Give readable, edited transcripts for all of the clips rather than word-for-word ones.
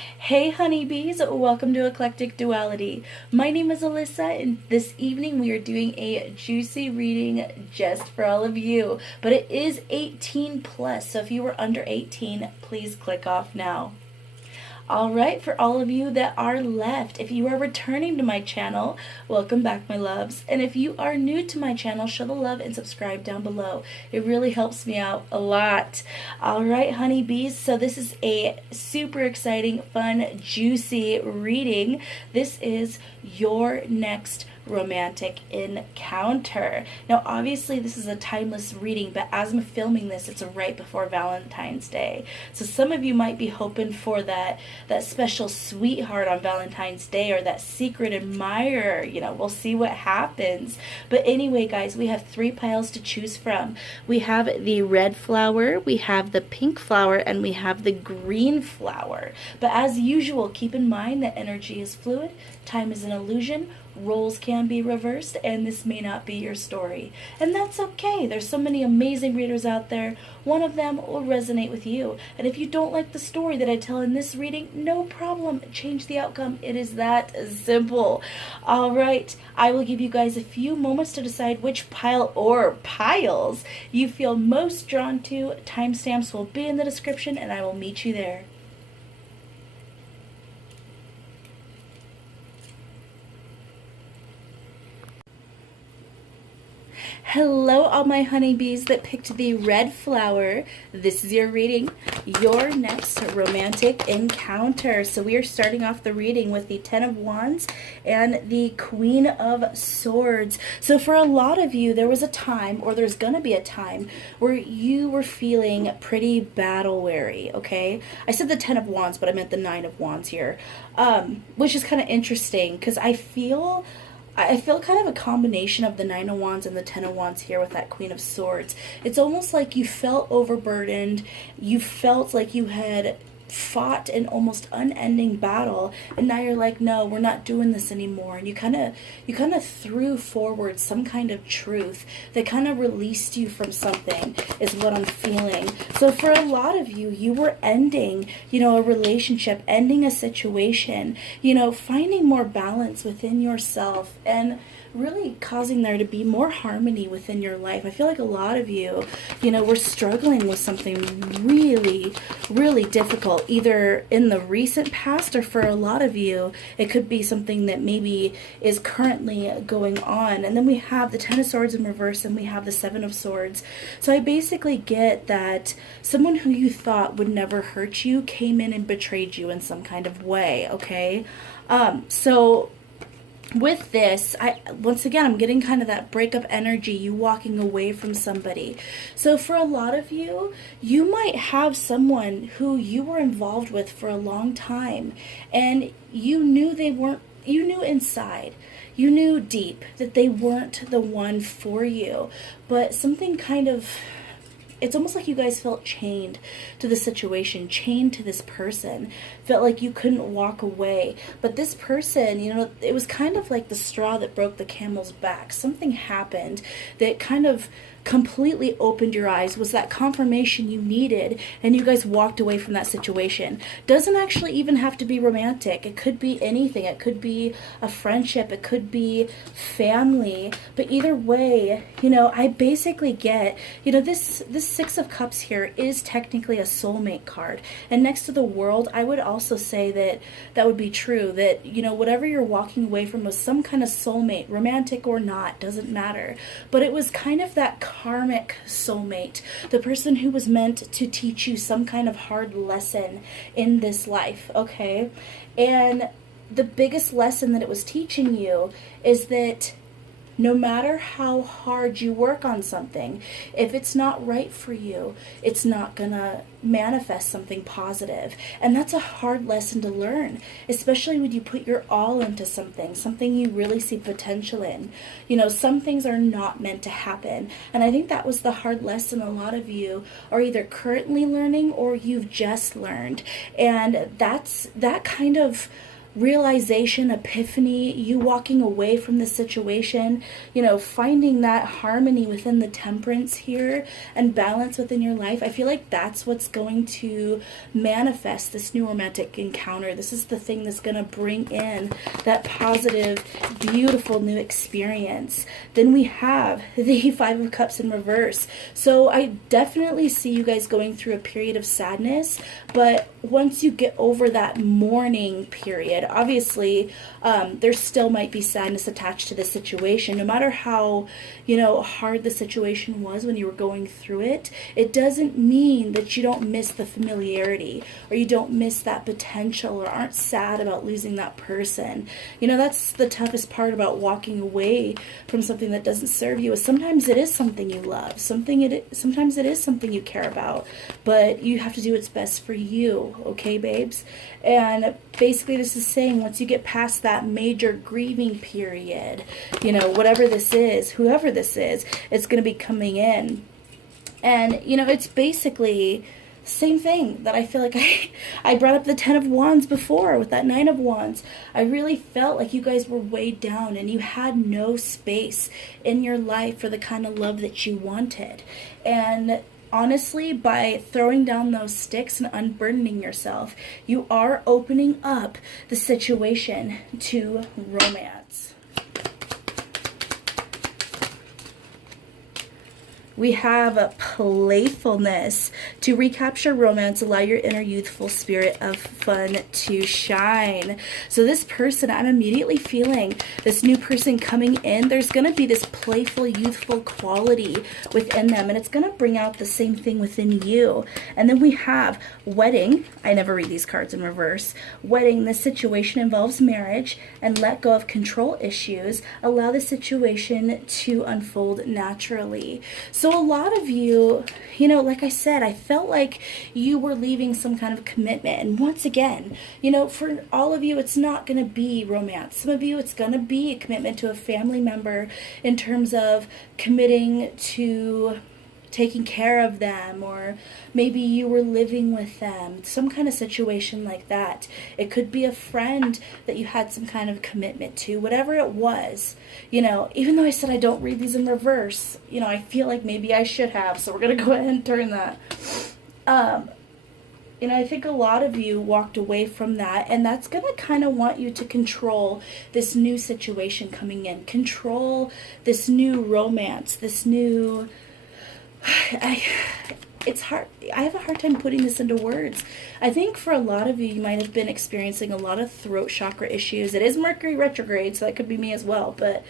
Hey honeybees, welcome to Eclectic Duality. My name is Alyssa, and this evening we are doing a juicy reading just for all of you. But it is 18 plus, so if you were under 18, please click off now. Alright, for all of you that are left, if you are returning to my channel, welcome back, my loves. And if you are new to my channel, show the love and subscribe down below. It really helps me out a lot. Alright, honeybees, so this is a super exciting, fun, juicy reading. This is your next romantic encounter. Now, obviously, this is a timeless reading, but as I'm filming this, it's right before Valentine's Day. So some of you might be hoping for that special sweetheart on Valentine's Day or that secret admirer. We'll see what happens. But anyway, guys, we have 3 piles to choose from. We have the red flower, we have the pink flower, and we have the green flower. But as usual, keep in mind that energy is fluid, time is an illusion, roles can be reversed, and this may not be your story. And that's okay. There's so many amazing readers out there. One of them will resonate with you. And if you don't like the story that I tell in this reading, no problem. Change the outcome. It is that simple. All right. I will give you guys a few moments to decide which pile or piles you feel most drawn to. Timestamps will be in the description, and I will meet you there. Hello, all my honeybees that picked the red flower. This is your reading, your next romantic encounter. So we are starting off the reading with the Ten of Wands and the Queen of Swords. So for a lot of you, there was a time, or there's going to be a time, where you were feeling pretty battle weary, okay? I said the Ten of Wands, but I meant the Nine of Wands here, which is kind of interesting because I feel kind of a combination of the Nine of Wands and the Ten of Wands here with that Queen of Swords. It's almost like you felt overburdened. You felt like you had fought an almost unending battle, and now you're like, no, we're not doing this anymore. And you kind of threw forward some kind of truth that kind of released you from something, is what I'm feeling. So for a lot of you, you were ending, a relationship, ending a situation, finding more balance within yourself, and really causing there to be more harmony within your life. I feel like a lot of you, were struggling with something really, really difficult, either in the recent past, or for a lot of you, it could be something that maybe is currently going on. And then we have the Ten of Swords in reverse, and we have the Seven of Swords. So I basically get that someone who you thought would never hurt you came in and betrayed you in some kind of way, okay? So with this, once again, I'm getting kind of that breakup energy, you walking away from somebody. So for a lot of you, you might have someone who you were involved with for a long time, and you knew you knew inside, you knew deep that they weren't the one for you, but something kind of, it's almost like you guys felt chained to the situation, chained to this person, felt like you couldn't walk away. But this person, it was kind of like the straw that broke the camel's back. Something happened that kind of completely opened your eyes, was that confirmation you needed, and you guys walked away from that situation. Doesn't actually even have to be romantic. It could be anything. It could be a friendship. It could be family. But either way, I basically get, this Six of Cups here is technically a soulmate card. And next to the World, I would also say that would be true, that, whatever you're walking away from was some kind of soulmate, romantic or not, doesn't matter. But it was kind of that karmic soulmate, the person who was meant to teach you some kind of hard lesson in this life, okay? And the biggest lesson that it was teaching you is that no matter how hard you work on something, if it's not right for you, it's not gonna manifest something positive. And that's a hard lesson to learn, especially when you put your all into something you really see potential in. Some things are not meant to happen. And I think that was the hard lesson a lot of you are either currently learning or you've just learned. And that kind of realization, epiphany, you walking away from the situation, finding that harmony within the temperance here and balance within your life. I feel like that's what's going to manifest this new romantic encounter. This is the thing that's going to bring in that positive, beautiful new experience. Then we have the Five of Cups in reverse. So I definitely see you guys going through a period of sadness, but once you get over that mourning period, obviously there still might be sadness attached to the situation. No matter how hard the situation was when you were going through it, it doesn't mean that you don't miss the familiarity or you don't miss that potential or aren't sad about losing that person. That's the toughest part about walking away from something that doesn't serve you, is sometimes it is something you love, sometimes it is something you care about, but you have to do what's best for you, okay, babes? And basically this is saying once you get past that major grieving period, whatever this is, whoever this is, it's going to be coming in. And, it's basically same thing that I feel like I brought up the Ten of Wands before with that Nine of Wands. I really felt like you guys were weighed down and you had no space in your life for the kind of love that you wanted. And honestly, by throwing down those sticks and unburdening yourself, you are opening up the situation to romance. We have a playfulness. To recapture romance, allow your inner youthful spirit of fun to shine. So this person, I'm immediately feeling this new person coming in. There's going to be this playful, youthful quality within them, and it's going to bring out the same thing within you. And then we have wedding. I never read these cards in reverse. Wedding, this situation involves marriage, and let go of control issues. Allow the situation to unfold naturally. So a lot of you, like I said, I felt like you were leaving some kind of commitment. And once again, for all of you, it's not going to be romance. Some of you, it's going to be a commitment to a family member in terms of committing to taking care of them, or maybe you were living with them, some kind of situation like that. It could be a friend that you had some kind of commitment to, whatever it was. Even though I said I don't read these in reverse, I feel like maybe I should have, so we're going to go ahead and turn that. I think a lot of you walked away from that, and that's going to kind of want you to control this new situation coming in, control this new romance, this new... It's hard. I have a hard time putting this into words. I think for a lot of you, you might have been experiencing a lot of throat chakra issues. It is Mercury retrograde, so that could be me as well. But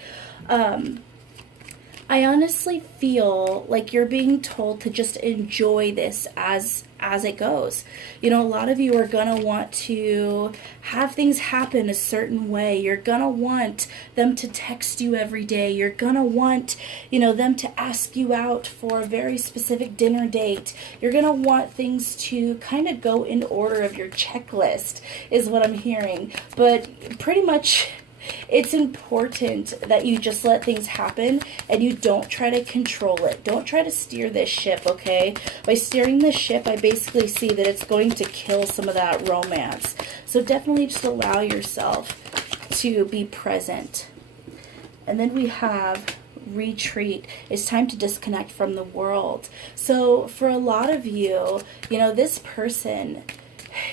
I honestly feel like you're being told to just enjoy this as it goes. A lot of you are going to want to have things happen a certain way. You're going to want them to text you every day. You're going to want, them to ask you out for a very specific dinner date. You're going to want things to kind of go in order of your checklist, is what I'm hearing. But pretty much... it's important that you just let things happen and you don't try to control it. Don't try to steer this ship, okay? By steering this ship, I basically see that it's going to kill some of that romance. So definitely just allow yourself to be present. And then we have retreat. It's time to disconnect from the world. So for a lot of you, this person...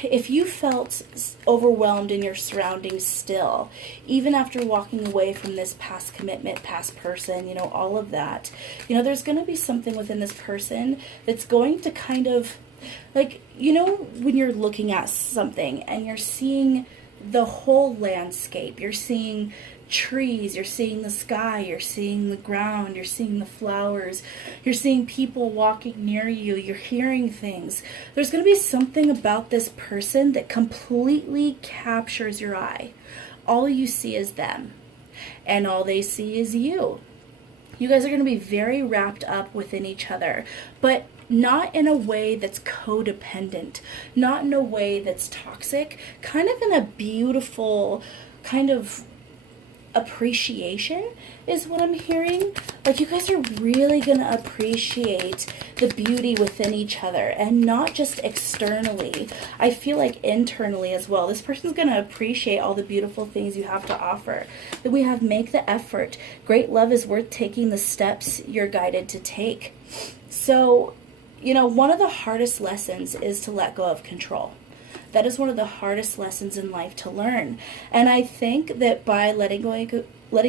if you felt overwhelmed in your surroundings still, even after walking away from this past commitment, past person, all of that, there's going to be something within this person that's going to kind of, like, when you're looking at something and you're seeing the whole landscape, you're seeing trees, you're seeing the sky, you're seeing the ground, you're seeing the flowers, you're seeing people walking near you, you're hearing things. There's going to be something about this person that completely captures your eye. All you see is them, and all they see is you. You guys are going to be very wrapped up within each other, but not in a way that's codependent, not in a way that's toxic, kind of in a beautiful, kind of appreciation is what I'm hearing. Like, you guys are really going to appreciate the beauty within each other, and not just externally. I feel like internally as well. This person's going to appreciate all the beautiful things you have to offer. That we have make the effort. Great love is worth taking the steps you're guided to take. So, you know, one of the hardest lessons is to let go of control. That is one of the hardest lessons in life to learn. And I think that by letting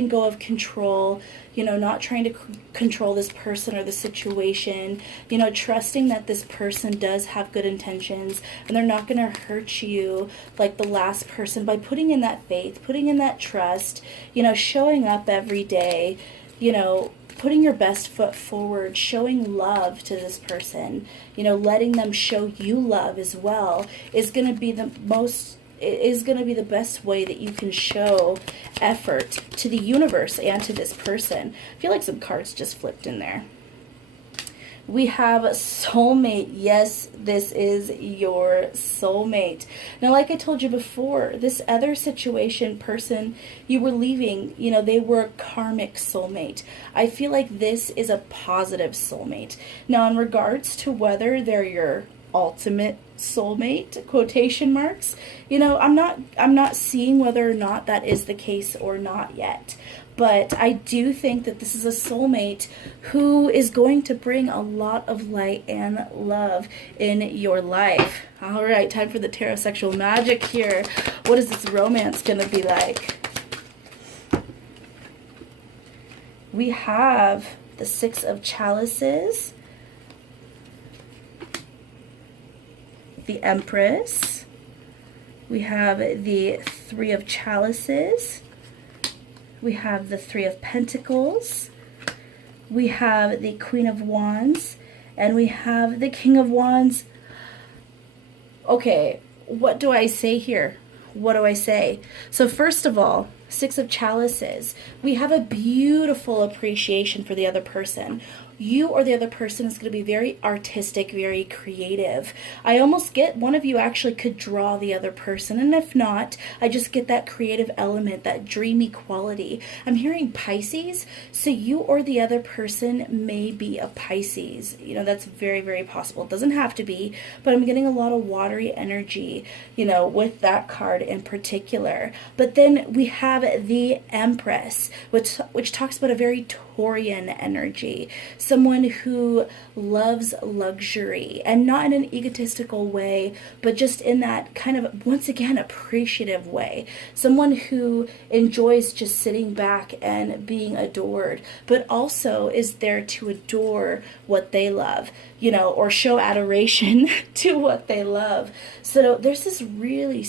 go of control, you know, not trying to control this person or the situation, you know, trusting that this person does have good intentions and they're not going to hurt you like the last person, by putting in that faith, putting in that trust, you know, showing up every day, you know, putting your best foot forward, showing love to this person, you know, letting them show you love as well, is going to be the best way that you can show effort to the universe and to this person. I feel like some cards just flipped in there. We have soulmate. Yes, this is your soulmate. Now, like I told you before, this other situation, person you were leaving, you know, they were a karmic soulmate. I feel like this is a positive soulmate. Now, in regards to whether they're your ultimate soulmate, quotation marks, you know, I'm not seeing whether or not that is the case or not yet. But I do think that this is a soulmate who is going to bring a lot of light and love in your life. All right, time for the tarot sexual magic here. What is this romance going to be like? We have the Six of Chalices, the Empress. We have the Three of Chalices. We have the Three of Pentacles. We have the Queen of Wands. And we have the King of Wands. Okay, what do I say here? What do I say? So first of all, Six of Chalices. We have a beautiful appreciation for the other person. You or the other person is going to be very artistic, very creative. I almost get one of you actually could draw the other person. And if not, I just get that creative element, that dreamy quality. I'm hearing Pisces. So you or the other person may be a Pisces. You know, that's very, very possible. It doesn't have to be, but I'm getting a lot of watery energy, you know, with that card in particular. But then we have the Empress, which talks about a very Taurian energy. Someone who loves luxury, and not in an egotistical way, but just in that kind of, once again, appreciative way. Someone who enjoys just sitting back and being adored, but also is there to adore what they love, you know, or show adoration to what they love. So there's this really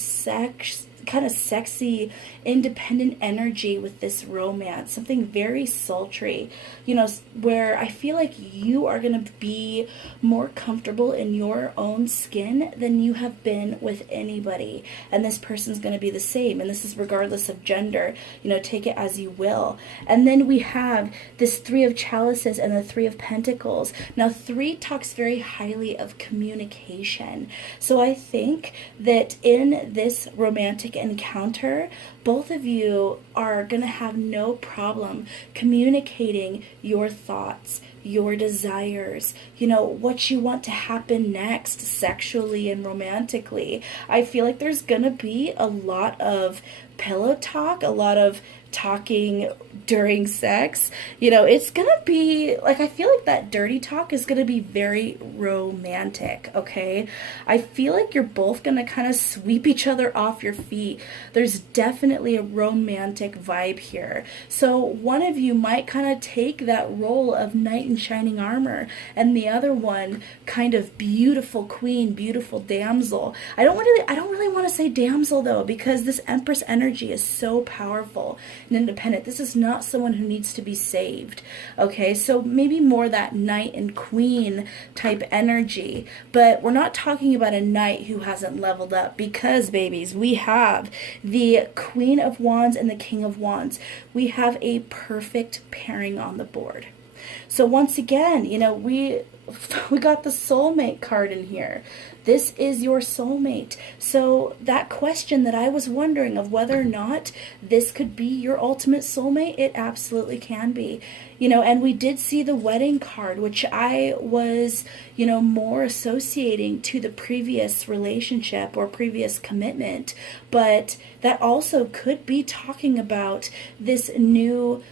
kind of sexy, independent energy with this romance, something very sultry, you know, where I feel like you are going to be more comfortable in your own skin than you have been with anybody, and this person's going to be the same, and this is regardless of gender, you know, take it as you will. And then we have this Three of Chalices and the Three of Pentacles. Now, three talks very highly of communication, so I think that in this romantic encounter, both of you are going to have no problem communicating your thoughts, your desires, you know, what you want to happen next sexually and romantically. I feel like there's going to be a lot of pillow talk, a lot of talking during sex. You know, it's gonna be like, I feel like that dirty talk is gonna be very romantic. Okay, I feel like you're both gonna kind of sweep each other off your feet. There's definitely a romantic vibe here. So one of you might kind of take that role of knight in shining armor, and the other one kind of beautiful queen, beautiful damsel. I don't really want to say damsel though, because this Empress energy is so powerful and independent. This is not someone who needs to be saved. Okay, so maybe more that knight and queen type energy, but we're not talking about a knight who hasn't leveled up, because babies, we have the Queen of Wands and the King of Wands. We have a perfect pairing on the board. So once again, you know, we got the soulmate card in here. This is your soulmate. So that question that I was wondering of whether or not this could be your ultimate soulmate, it absolutely can be. And we did see the wedding card, which I was, more associating to the previous relationship or previous commitment. But that also could be talking about this new,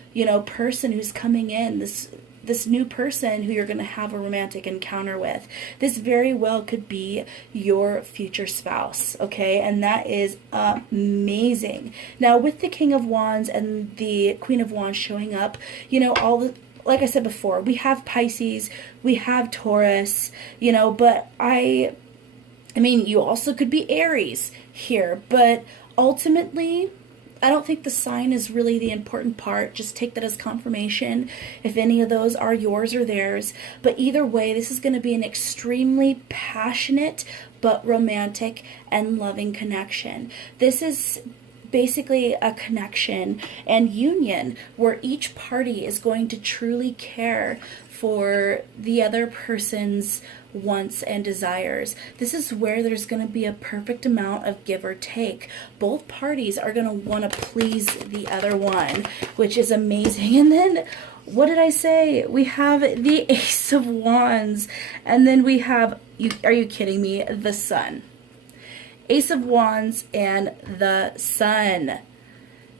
person who's coming in, this new person who you're going to have a romantic encounter with. This very well could be your future spouse, okay? And that is amazing. Now, with the King of Wands and the Queen of Wands showing up, like I said before, we have Pisces, we have Taurus, but I mean, you also could be Aries here, but ultimately, I don't think the sign is really the important part. Just take that as confirmation if any of those are yours or theirs. But either way, this is going to be an extremely passionate but romantic and loving connection. This is basically a connection and union where each party is going to truly care for the other person's wants and desires. This is where there's going to be a perfect amount of give or take. Both parties are going to want to please the other one, which is amazing. And then, what did I say? We have the Ace of Wands, and then we have, are you kidding me? The Sun. Ace of Wands and the Sun.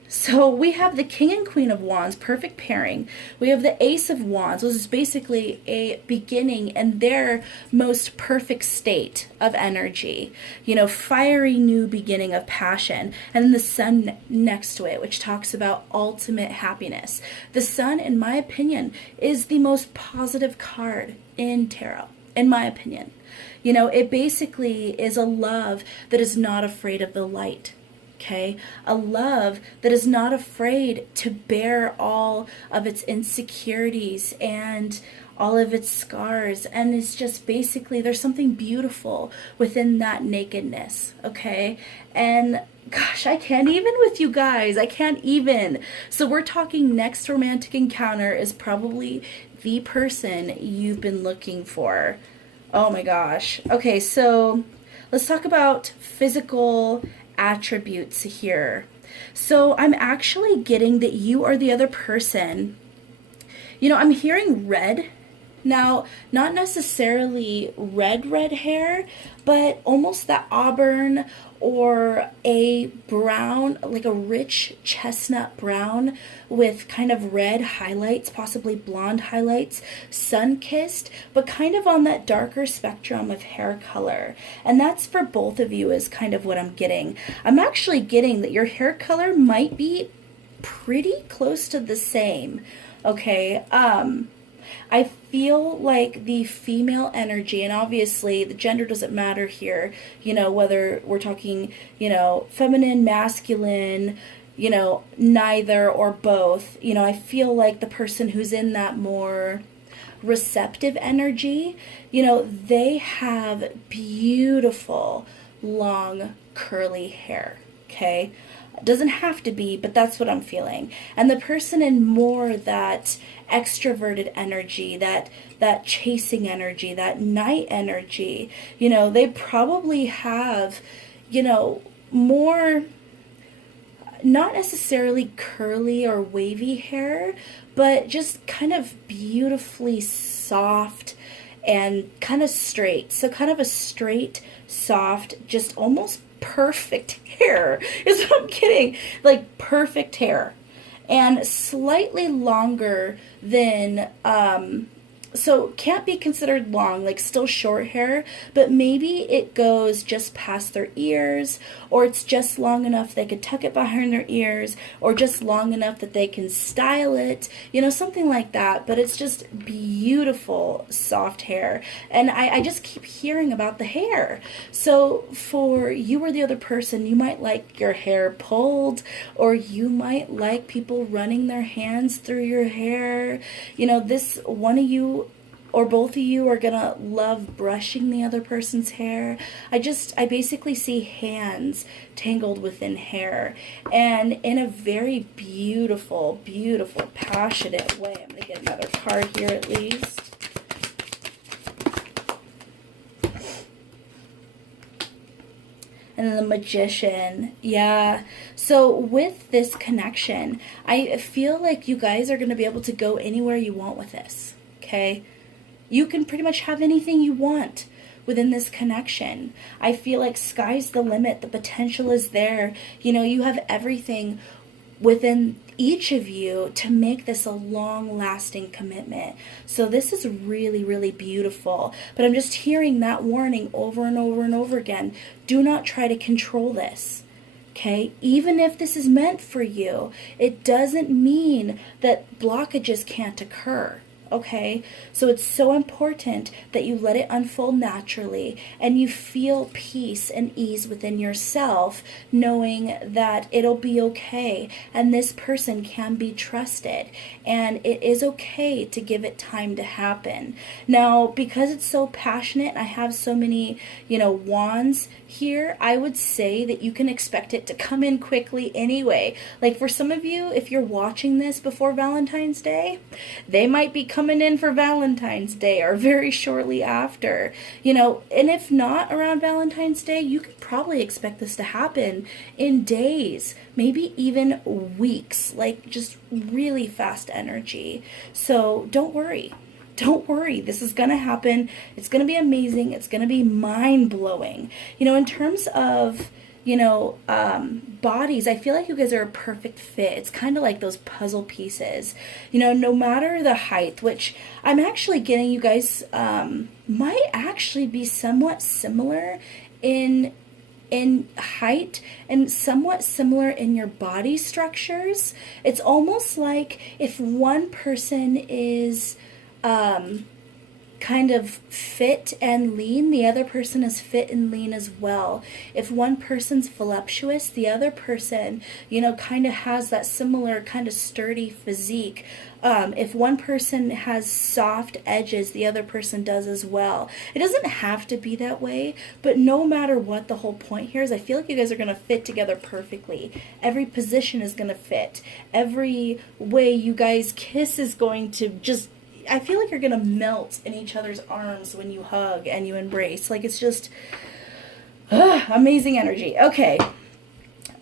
So we have the King and Queen of Wands, perfect pairing. We have the Ace of Wands, which is basically a beginning and their most perfect state of energy. Fiery new beginning of passion. And then the Sun next to it, which talks about ultimate happiness. The Sun, in my opinion, is the most positive card in tarot, in my opinion. It basically is a love that is not afraid of the light. Okay, a love that is not afraid to bear all of its insecurities and all of its scars, and it's just basically there's something beautiful within that nakedness. Okay, and gosh, I can't even with you guys. I can't even. So we're talking next romantic encounter is probably the person you've been looking for. Oh my gosh. Okay, so let's talk about physical attributes here. So I'm actually getting that you are the other person. I'm hearing red. Now, not necessarily red hair, but almost that auburn or a brown, like a rich chestnut brown with kind of red highlights, possibly blonde highlights, sun-kissed, but kind of on that darker spectrum of hair color. And that's for both of you is kind of what I'm getting. I'm actually getting that your hair color might be pretty close to the same, okay? I feel like the female energy, and obviously the gender doesn't matter here, whether we're talking, feminine, masculine, neither or both. I feel like the person who's in that more receptive energy, they have beautiful, long, curly hair, okay? Doesn't have to be, but that's what I'm feeling. And the person in more that extroverted energy, that chasing energy, that night energy, they probably have, more, not necessarily curly or wavy hair, but just kind of beautifully soft and kind of straight. So kind of a straight, soft, just almost perfect hair is what I'm getting. Like perfect hair. And slightly longer than so can't be considered long, like still short hair, but maybe it goes just past their ears, or it's just long enough they could tuck it behind their ears, or just long enough that they can style it, something like that. But it's just beautiful, soft hair. And I just keep hearing about the hair. So for you or the other person, you might like your hair pulled, or you might like people running their hands through your hair. This one of you or both of you are gonna love brushing the other person's hair. I basically see hands tangled within hair, and in a very beautiful, beautiful, passionate way. I'm gonna get another card here at least. And then the Magician. Yeah. So with this connection, I feel like you guys are going to be able to go anywhere you want with this. Okay? You can pretty much have anything you want within this connection. I feel like sky's the limit. The potential is there. You know, you have everything within each of you to make this a long-lasting commitment. So this is really, really beautiful. But I'm just hearing that warning over and over and over again. Do not try to control this. Okay? Even if this is meant for you, it doesn't mean that blockages can't occur. Okay, so it's so important that you let it unfold naturally and you feel peace and ease within yourself, knowing that it'll be okay and this person can be trusted and it is okay to give it time to happen. Now, because it's so passionate, I have so many, wands here, I would say that you can expect it to come in quickly anyway. Like for some of you, if you're watching this before Valentine's Day, they might be coming in for Valentine's Day or very shortly after, and if not around Valentine's Day, you could probably expect this to happen in days, maybe even weeks, like just really fast energy. So don't worry. Don't worry, this is going to happen. It's going to be amazing. It's going to be mind-blowing. In terms of, bodies, I feel like you guys are a perfect fit. It's kind of like those puzzle pieces. No matter the height, which I'm actually getting you guys might actually be somewhat similar in height and somewhat similar in your body structures. It's almost like if one person is kind of fit and lean, the other person is fit and lean as well. If one person's voluptuous, the other person, kind of has that similar kind of sturdy physique. If one person has soft edges, the other person does as well. It doesn't have to be that way, but no matter what, the whole point here is I feel like you guys are going to fit together perfectly. Every position is going to fit. Every way you guys kiss is going to just, I feel like you're going to melt in each other's arms when you hug and you embrace. Like, it's just amazing energy. Okay.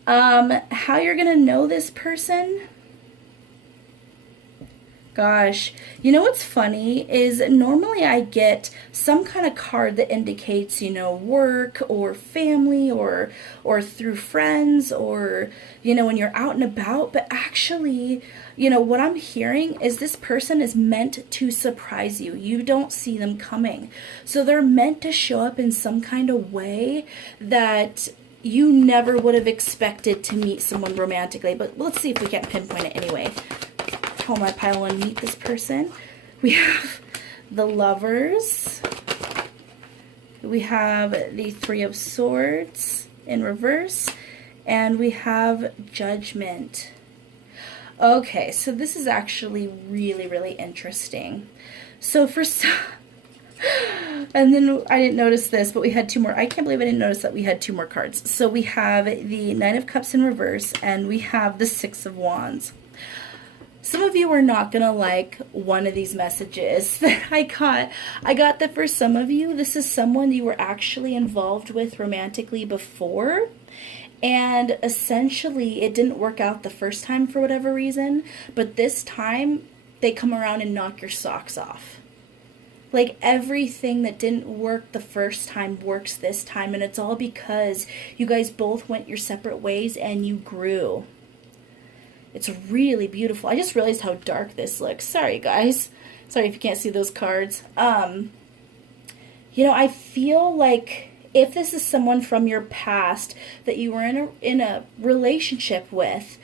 How you're going to know this person? Gosh, what's funny is normally I get some kind of card that indicates, work or family or through friends or, when you're out and about. But actually, what I'm hearing is this person is meant to surprise you. You don't see them coming. So they're meant to show up in some kind of way that you never would have expected to meet someone romantically. But let's see if we can't pinpoint it anyway. Pull my pile and meet this person. We have the Lovers. We have the Three of Swords in reverse. And we have Judgment. Okay, so this is actually really, really interesting. So for some... And then I didn't notice this, but we had two more. I can't believe I didn't notice that we had two more cards. So we have the Nine of Cups in reverse, and we have the Six of Wands. Some of you are not going to like one of these messages that I got. I got that for some of you, this is someone you were actually involved with romantically before. And essentially, it didn't work out the first time for whatever reason. But this time, they come around and knock your socks off. Like, everything that didn't work the first time works this time. And it's all because you guys both went your separate ways and you grew. It's really beautiful. I just realized how dark this looks. Sorry, guys. Sorry if you can't see those cards. I feel like if this is someone from your past that you were in a relationship with,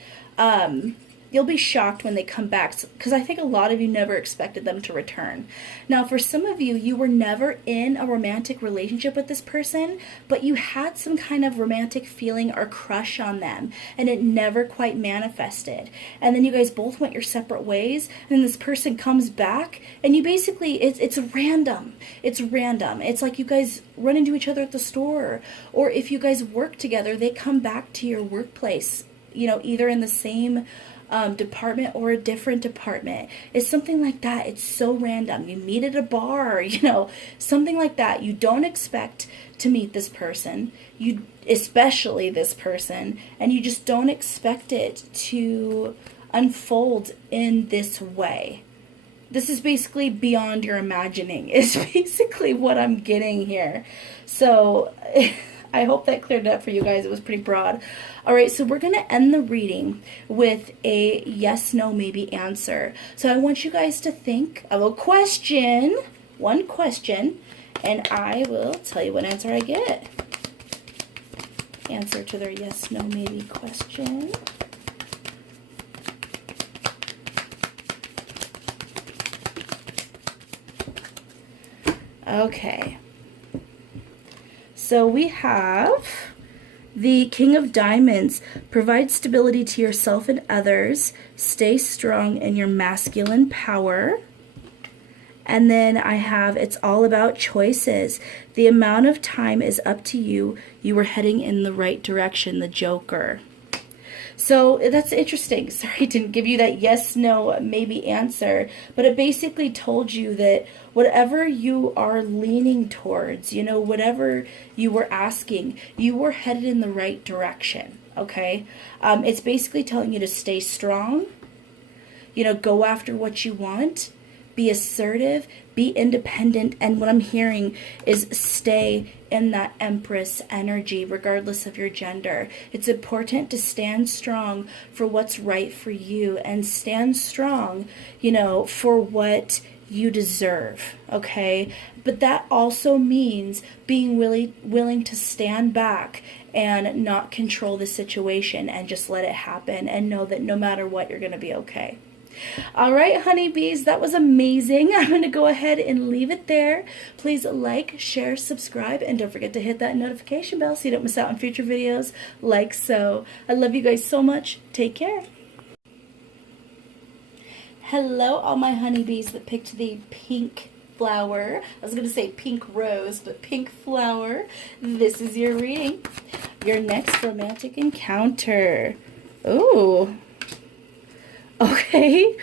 you'll be shocked when they come back, because I think a lot of you never expected them to return. Now, for some of you, you were never in a romantic relationship with this person, but you had some kind of romantic feeling or crush on them, and it never quite manifested. And then you guys both went your separate ways, and then this person comes back, and you basically, it's random. It's random. It's like you guys run into each other at the store, or if you guys work together, they come back to your workplace, either in the same department or a different department. It's something like that. It's so random. You meet at a bar, something like that. You don't expect to meet this person, especially this person, and you just don't expect it to unfold in this way. This is basically beyond your imagining, is basically what I'm getting here. So I hope that cleared up for you guys. It was pretty broad. All right, so we're going to end the reading with a yes, no, maybe answer. So I want you guys to think of a question, one question, and I will tell you what answer I get. Answer to their yes, no, maybe question. Okay. So we have the King of Diamonds. Provide stability to yourself and others. Stay strong in your masculine power. And then I have, it's all about choices. The amount of time is up to you. You were heading in the right direction, the Joker. So that's interesting. Sorry, I didn't give you that yes, no, maybe answer. But it basically told you that whatever you are leaning towards, whatever you were asking, you were headed in the right direction, okay? It's basically telling you to stay strong, go after what you want, be assertive, be independent, and what I'm hearing is stay in that Empress energy, regardless of your gender. It's important to stand strong for what's right for you and stand strong, for what you deserve, okay? But that also means being willing to stand back and not control the situation and just let it happen and know that no matter what, you're going to be okay. All right, honeybees, that was amazing. I'm going to go ahead and leave it there. Please like, share, subscribe, and don't forget to hit that notification bell so you don't miss out on future videos like so. I love you guys so much. Take care. Hello, all my honeybees that picked the pink flower. I was going to say pink rose, but pink flower. This is your reading. Your next romantic encounter. Ooh. Okay,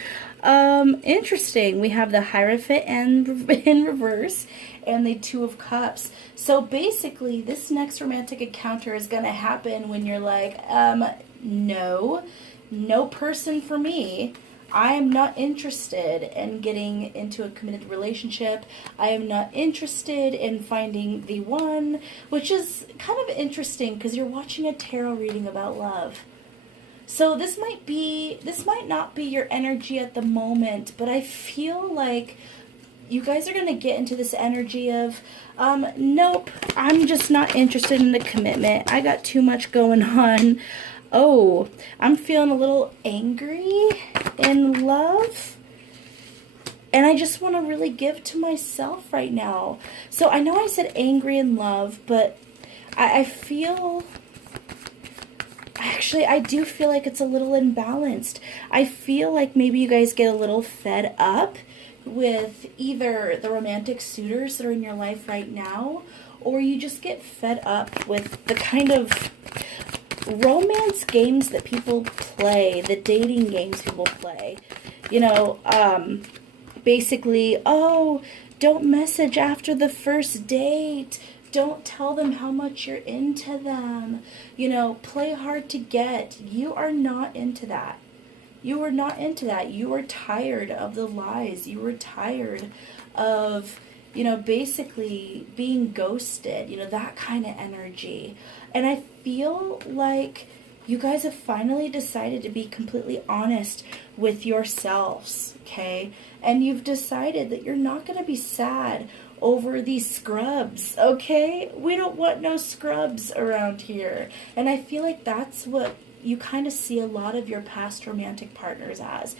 interesting. We have the Hierophant in reverse and the Two of Cups. So basically, this next romantic encounter is going to happen when you're like, no person for me. I am not interested in getting into a committed relationship. I am not interested in finding the one, which is kind of interesting because you're watching a tarot reading about love. So this might not be your energy at the moment, but I feel like you guys are going to get into this energy of, nope, I'm just not interested in the commitment. I got too much going on. Oh, I'm feeling a little angry in love. And I just want to really give to myself right now. So I know I said angry in love, but I feel... Actually, I do feel like it's a little imbalanced. I feel like maybe you guys get a little fed up with either the romantic suitors that are in your life right now, or you just get fed up with the kind of romance games that people play, the dating games people play. Basically, oh, don't message after the first date. Don't tell them how much you're into them. Play hard to get. You are not into that. You are not into that. You are tired of the lies. You are tired of, basically being ghosted, that kind of energy. And I feel like you guys have finally decided to be completely honest with yourselves, okay? And you've decided that you're not going to be sad over these scrubs, okay? We don't want no scrubs around here. And I feel like that's what you kind of see a lot of your past romantic partners as.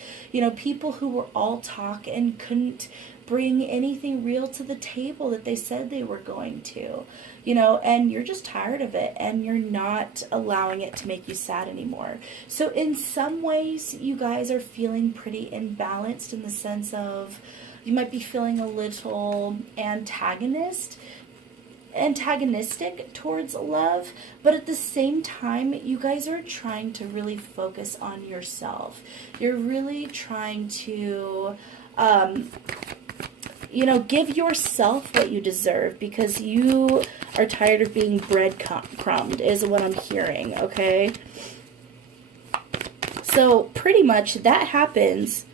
People who were all talk and couldn't bring anything real to the table that they said they were going to. And you're just tired of it, and you're not allowing it to make you sad anymore. So in some ways, you guys are feeling pretty imbalanced in the sense of you might be feeling a little antagonist antagonistic towards love, but at the same time, you guys are trying to really focus on yourself. You're really trying to, give yourself what you deserve, because you are tired of being breadcrumbed, is what I'm hearing, okay? So pretty much that happens,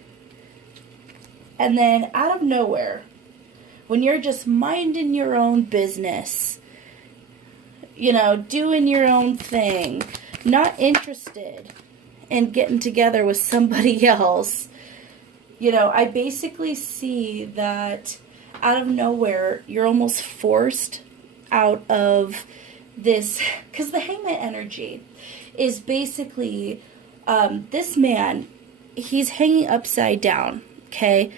and then out of nowhere, when you're just minding your own business, doing your own thing, not interested in getting together with somebody else, I basically see that out of nowhere, you're almost forced out of this, because the Hangman energy is basically, this man, he's hanging upside down, okay?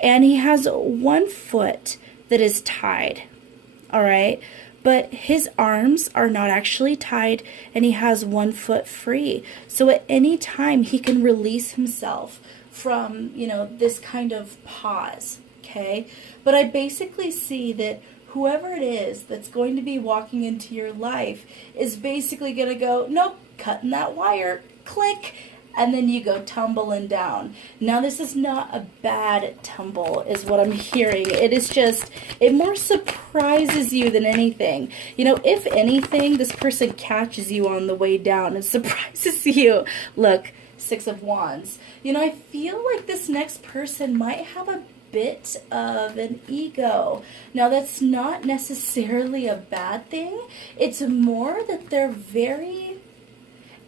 And he has one foot that is tied, all right? But his arms are not actually tied, and he has one foot free. So at any time, he can release himself from, this kind of pause, okay? But I basically see that whoever it is that's going to be walking into your life is basically going to go, nope, cutting that wire, click, and then you go tumbling down. Now, this is not a bad tumble, is what I'm hearing. It is just, it more surprises you than anything. If anything, this person catches you on the way down and surprises you. Look, Six of Wands. I feel like this next person might have a bit of an ego. Now, that's not necessarily a bad thing. It's more that they're very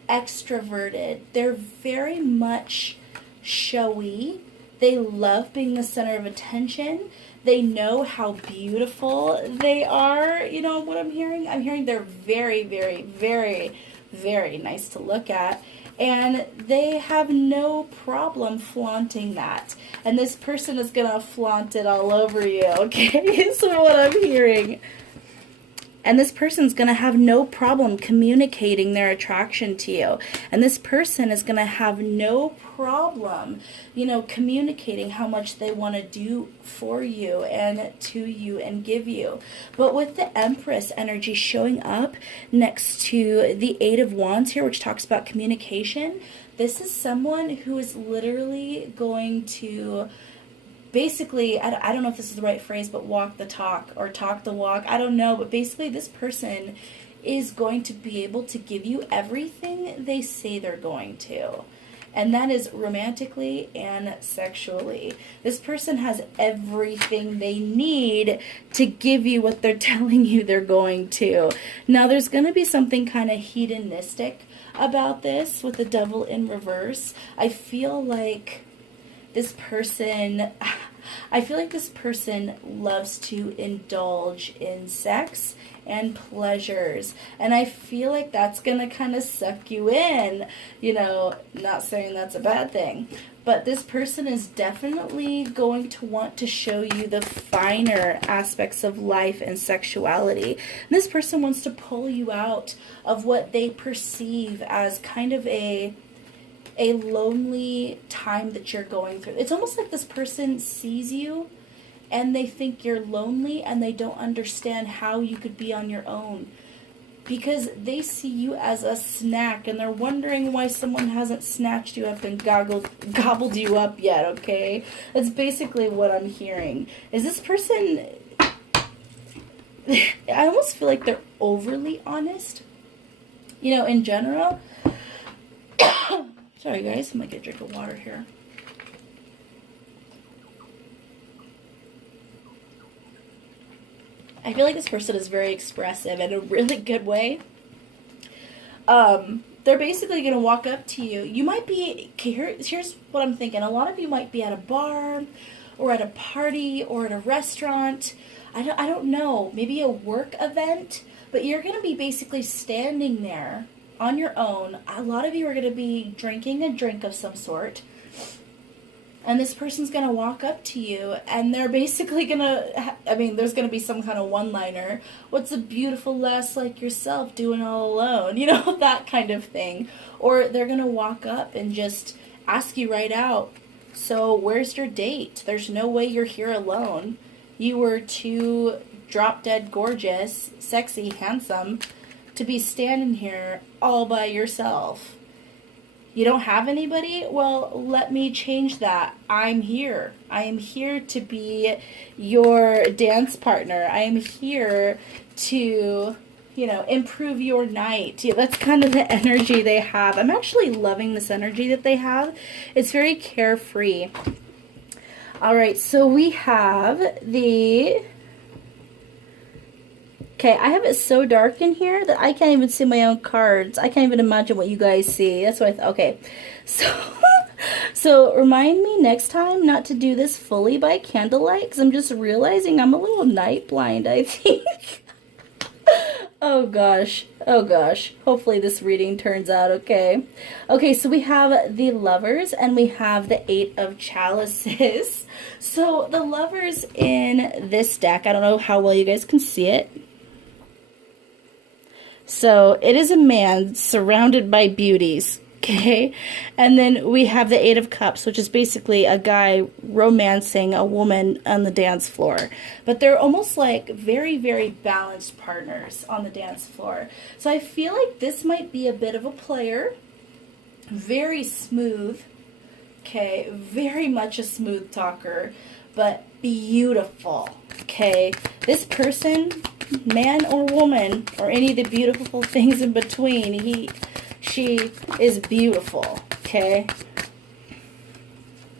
extroverted. They're very much showy. They love being the center of attention. They know how beautiful they are. What I'm hearing? I'm hearing they're very, very, very, very nice to look at. And they have no problem flaunting that. And this person is going to flaunt it all over you, okay? So what I'm hearing. And this person's going to have no problem communicating their attraction to you. And this person is going to have no problem, communicating how much they want to do for you and to you and give you. But with the Empress energy showing up next to the Eight of Wands here, which talks about communication, this is someone who is literally going to basically, I don't know if this is the right phrase, but walk the talk or talk the walk. I don't know, but basically this person is going to be able to give you everything they say they're going to. And that is romantically and sexually. This person has everything they need to give you what they're telling you they're going to. Now, there's going to be something kind of hedonistic about this with the Devil in reverse. I feel like this person loves to indulge in sex and pleasures. And I feel like that's going to kind of suck you in. Not saying that's a bad thing. But this person is definitely going to want to show you the finer aspects of life and sexuality. And this person wants to pull you out of what they perceive as kind of a lonely time that you're going through. It's almost like this person sees you and they think you're lonely and they don't understand how you could be on your own, because they see you as a snack and they're wondering why someone hasn't snatched you up and gobbled you up yet, okay? That's basically what I'm hearing. Is this person, I almost feel like they're overly honest, in general. Sorry guys, I'm gonna get a drink of water here. I feel like this person is very expressive in a really good way. They're basically going to walk up to you. You might be, here's what I'm thinking. A lot of you might be at a bar or at a party or at a restaurant. I don't know, maybe a work event, but you're going to be basically standing there on your own. A lot of you are going to be drinking a drink of some sort. And this person's going to walk up to you and they're basically going to, there's going to be some kind of one-liner. What's a beautiful lass like yourself doing all alone? That kind of thing. Or they're going to walk up and just ask you right out, so where's your date? There's no way you're here alone. You were too drop dead gorgeous, sexy, handsome, to be standing here all by yourself. You don't have anybody? Well, let me change that. I'm here. I am here to be your dance partner. I am here to, improve your night. That's kind of the energy they have. I'm actually loving this energy that they have. It's very carefree. All right, so we have the... Okay, I have it so dark in here that I can't even see my own cards. I can't even imagine what you guys see. That's what I thought. Okay, so remind me next time not to do this fully by candlelight, because I'm just realizing I'm a little night blind, I think. Oh gosh. Hopefully this reading turns out okay. Okay, so we have the Lovers and we have the Eight of Chalices. So the Lovers in this deck, I don't know how well you guys can see it. So it is a man surrounded by beauties, okay? And then we have the Eight of Cups, which is basically a guy romancing a woman on the dance floor. But they're almost like very, very balanced partners on the dance floor. So I feel like this might be a bit of a player. Very smooth, okay? Very much a smooth talker, but beautiful, okay? This person, man or woman, or any of the beautiful things in between, she is beautiful, okay?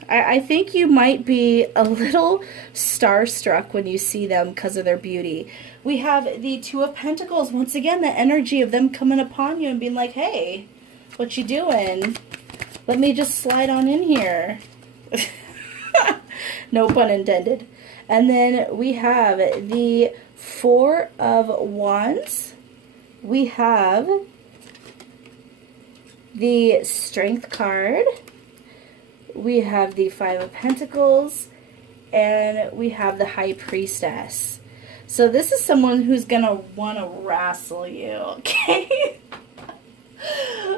I think you might be a little starstruck when you see them because of their beauty. We have the Two of Pentacles. Once again, the energy of them coming upon you and being like, hey, what you doing? Let me just slide on in here. No pun intended. And then we have the Four of Wands. We have the Strength card. We have the Five of Pentacles. And we have the High Priestess. So this is someone who's going to want to wrestle you, okay?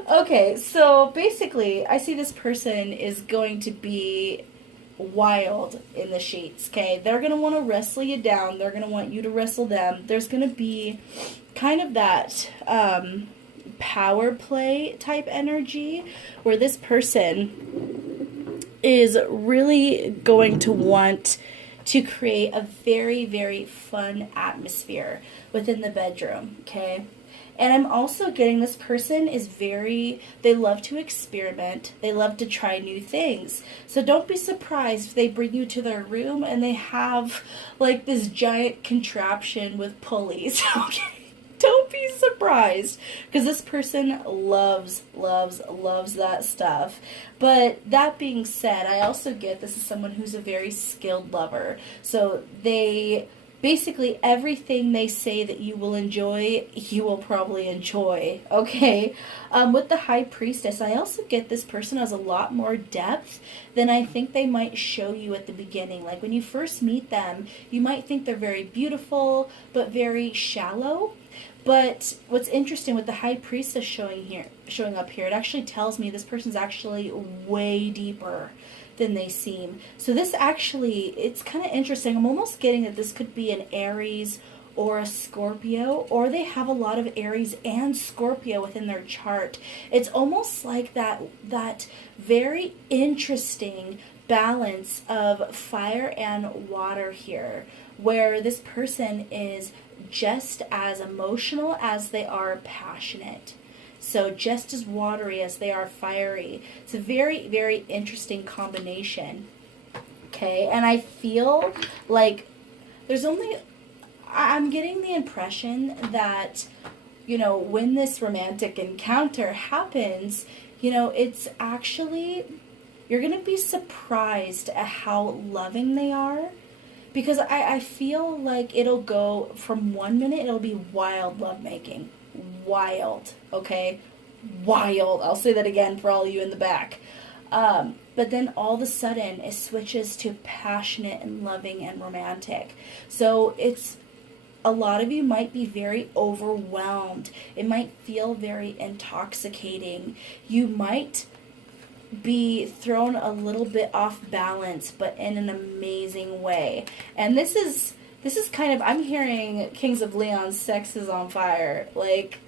Okay, so basically, I see this person is going to be wild in the sheets, okay? They're going to want to wrestle you down. They're going to want you to wrestle them. There's going to be kind of that power play type energy where this person is really going to want to create a very, very fun atmosphere within the bedroom, okay? And I'm also getting this person is they love to experiment. They love to try new things. So don't be surprised if they bring you to their room and they have like this giant contraption with pulleys. Okay? Don't be surprised because this person loves that stuff. But that being said, I also get this is someone who's a very skilled lover. So basically, everything they say that you will enjoy, you will probably enjoy, okay? With the High Priestess, I also get this person has a lot more depth than I think they might show you at the beginning. Like, when you first meet them, you might think they're very beautiful, but very shallow. But what's interesting with the High Priestess showing up here, it actually tells me this person's actually way deeper than they seem. So this actually, it's kind of interesting. I'm almost getting that this could be an Aries or a Scorpio, or they have a lot of Aries and Scorpio within their chart. It's almost like that very interesting balance of fire and water here, where this person is just as emotional as they are passionate. So just as watery as they are fiery. It's a very, very interesting combination. Okay, and I feel like I'm getting the impression that, when this romantic encounter happens, it's actually, you're going to be surprised at how loving they are. Because I feel like it'll go from 1 minute, it'll be wild lovemaking. Wild, okay? Wild. I'll say that again for all of you in the back. But then all of a sudden, it switches to passionate and loving and romantic. So a lot of you might be very overwhelmed. It might feel very intoxicating. You might be thrown a little bit off balance, but in an amazing way. And this is This is kind of, I'm hearing Kings of Leon's sex is on fire. Like,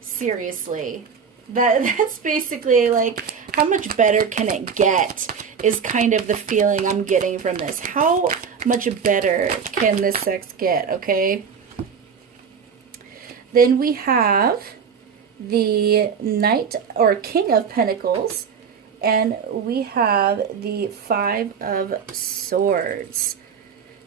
seriously. That's basically, like, how much better can it get is kind of the feeling I'm getting from this. How much better can this sex get, okay? Then we have the Knight or King of Pentacles, and we have the Five of Swords.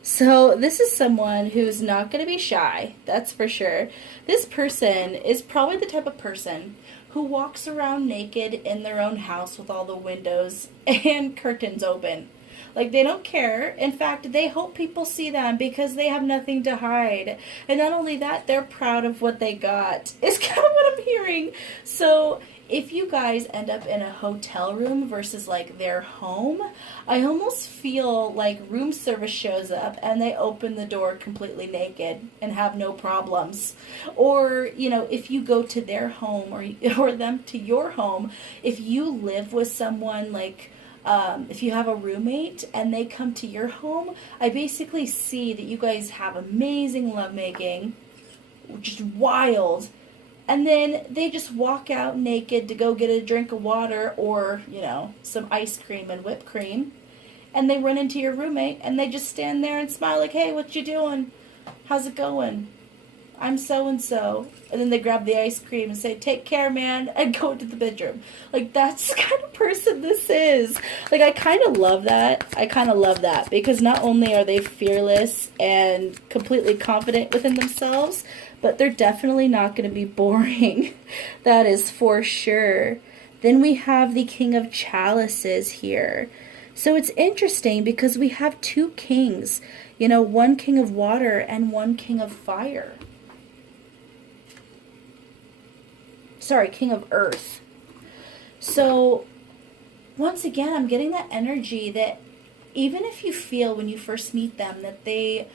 So this is someone who's not going to be shy, that's for sure. This person is probably the type of person who walks around naked in their own house with all the windows and curtains open. Like, they don't care. In fact, they hope people see them because they have nothing to hide. And not only that, they're proud of what they got. It's kind of what I'm hearing. So if you guys end up in a hotel room versus like their home, I almost feel like room service shows up and they open the door completely naked and have no problems. Or, you know, if you go to their home or them to your home, if you live with someone like, if you have a roommate and they come to your home, I basically see that you guys have amazing lovemaking, just wild, and then they just walk out naked to go get a drink of water or, you know, some ice cream and whipped cream, and they run into your roommate and they just stand there and smile like, hey, what you doing? How's it going? I'm so-and-so. And then they grab the ice cream and say, take care, man, and go into the bedroom. Like, that's the kind of person this is. Like, I kind of love that. I kind of love that because not only are they fearless and completely confident within themselves, but they're definitely not going to be boring. That is for sure. Then we have the King of Chalices here. So it's interesting because we have two kings. You know, one king of water and one king of fire. Sorry, king of earth. So, once again, I'm getting that energy that even if you feel when you first meet them that they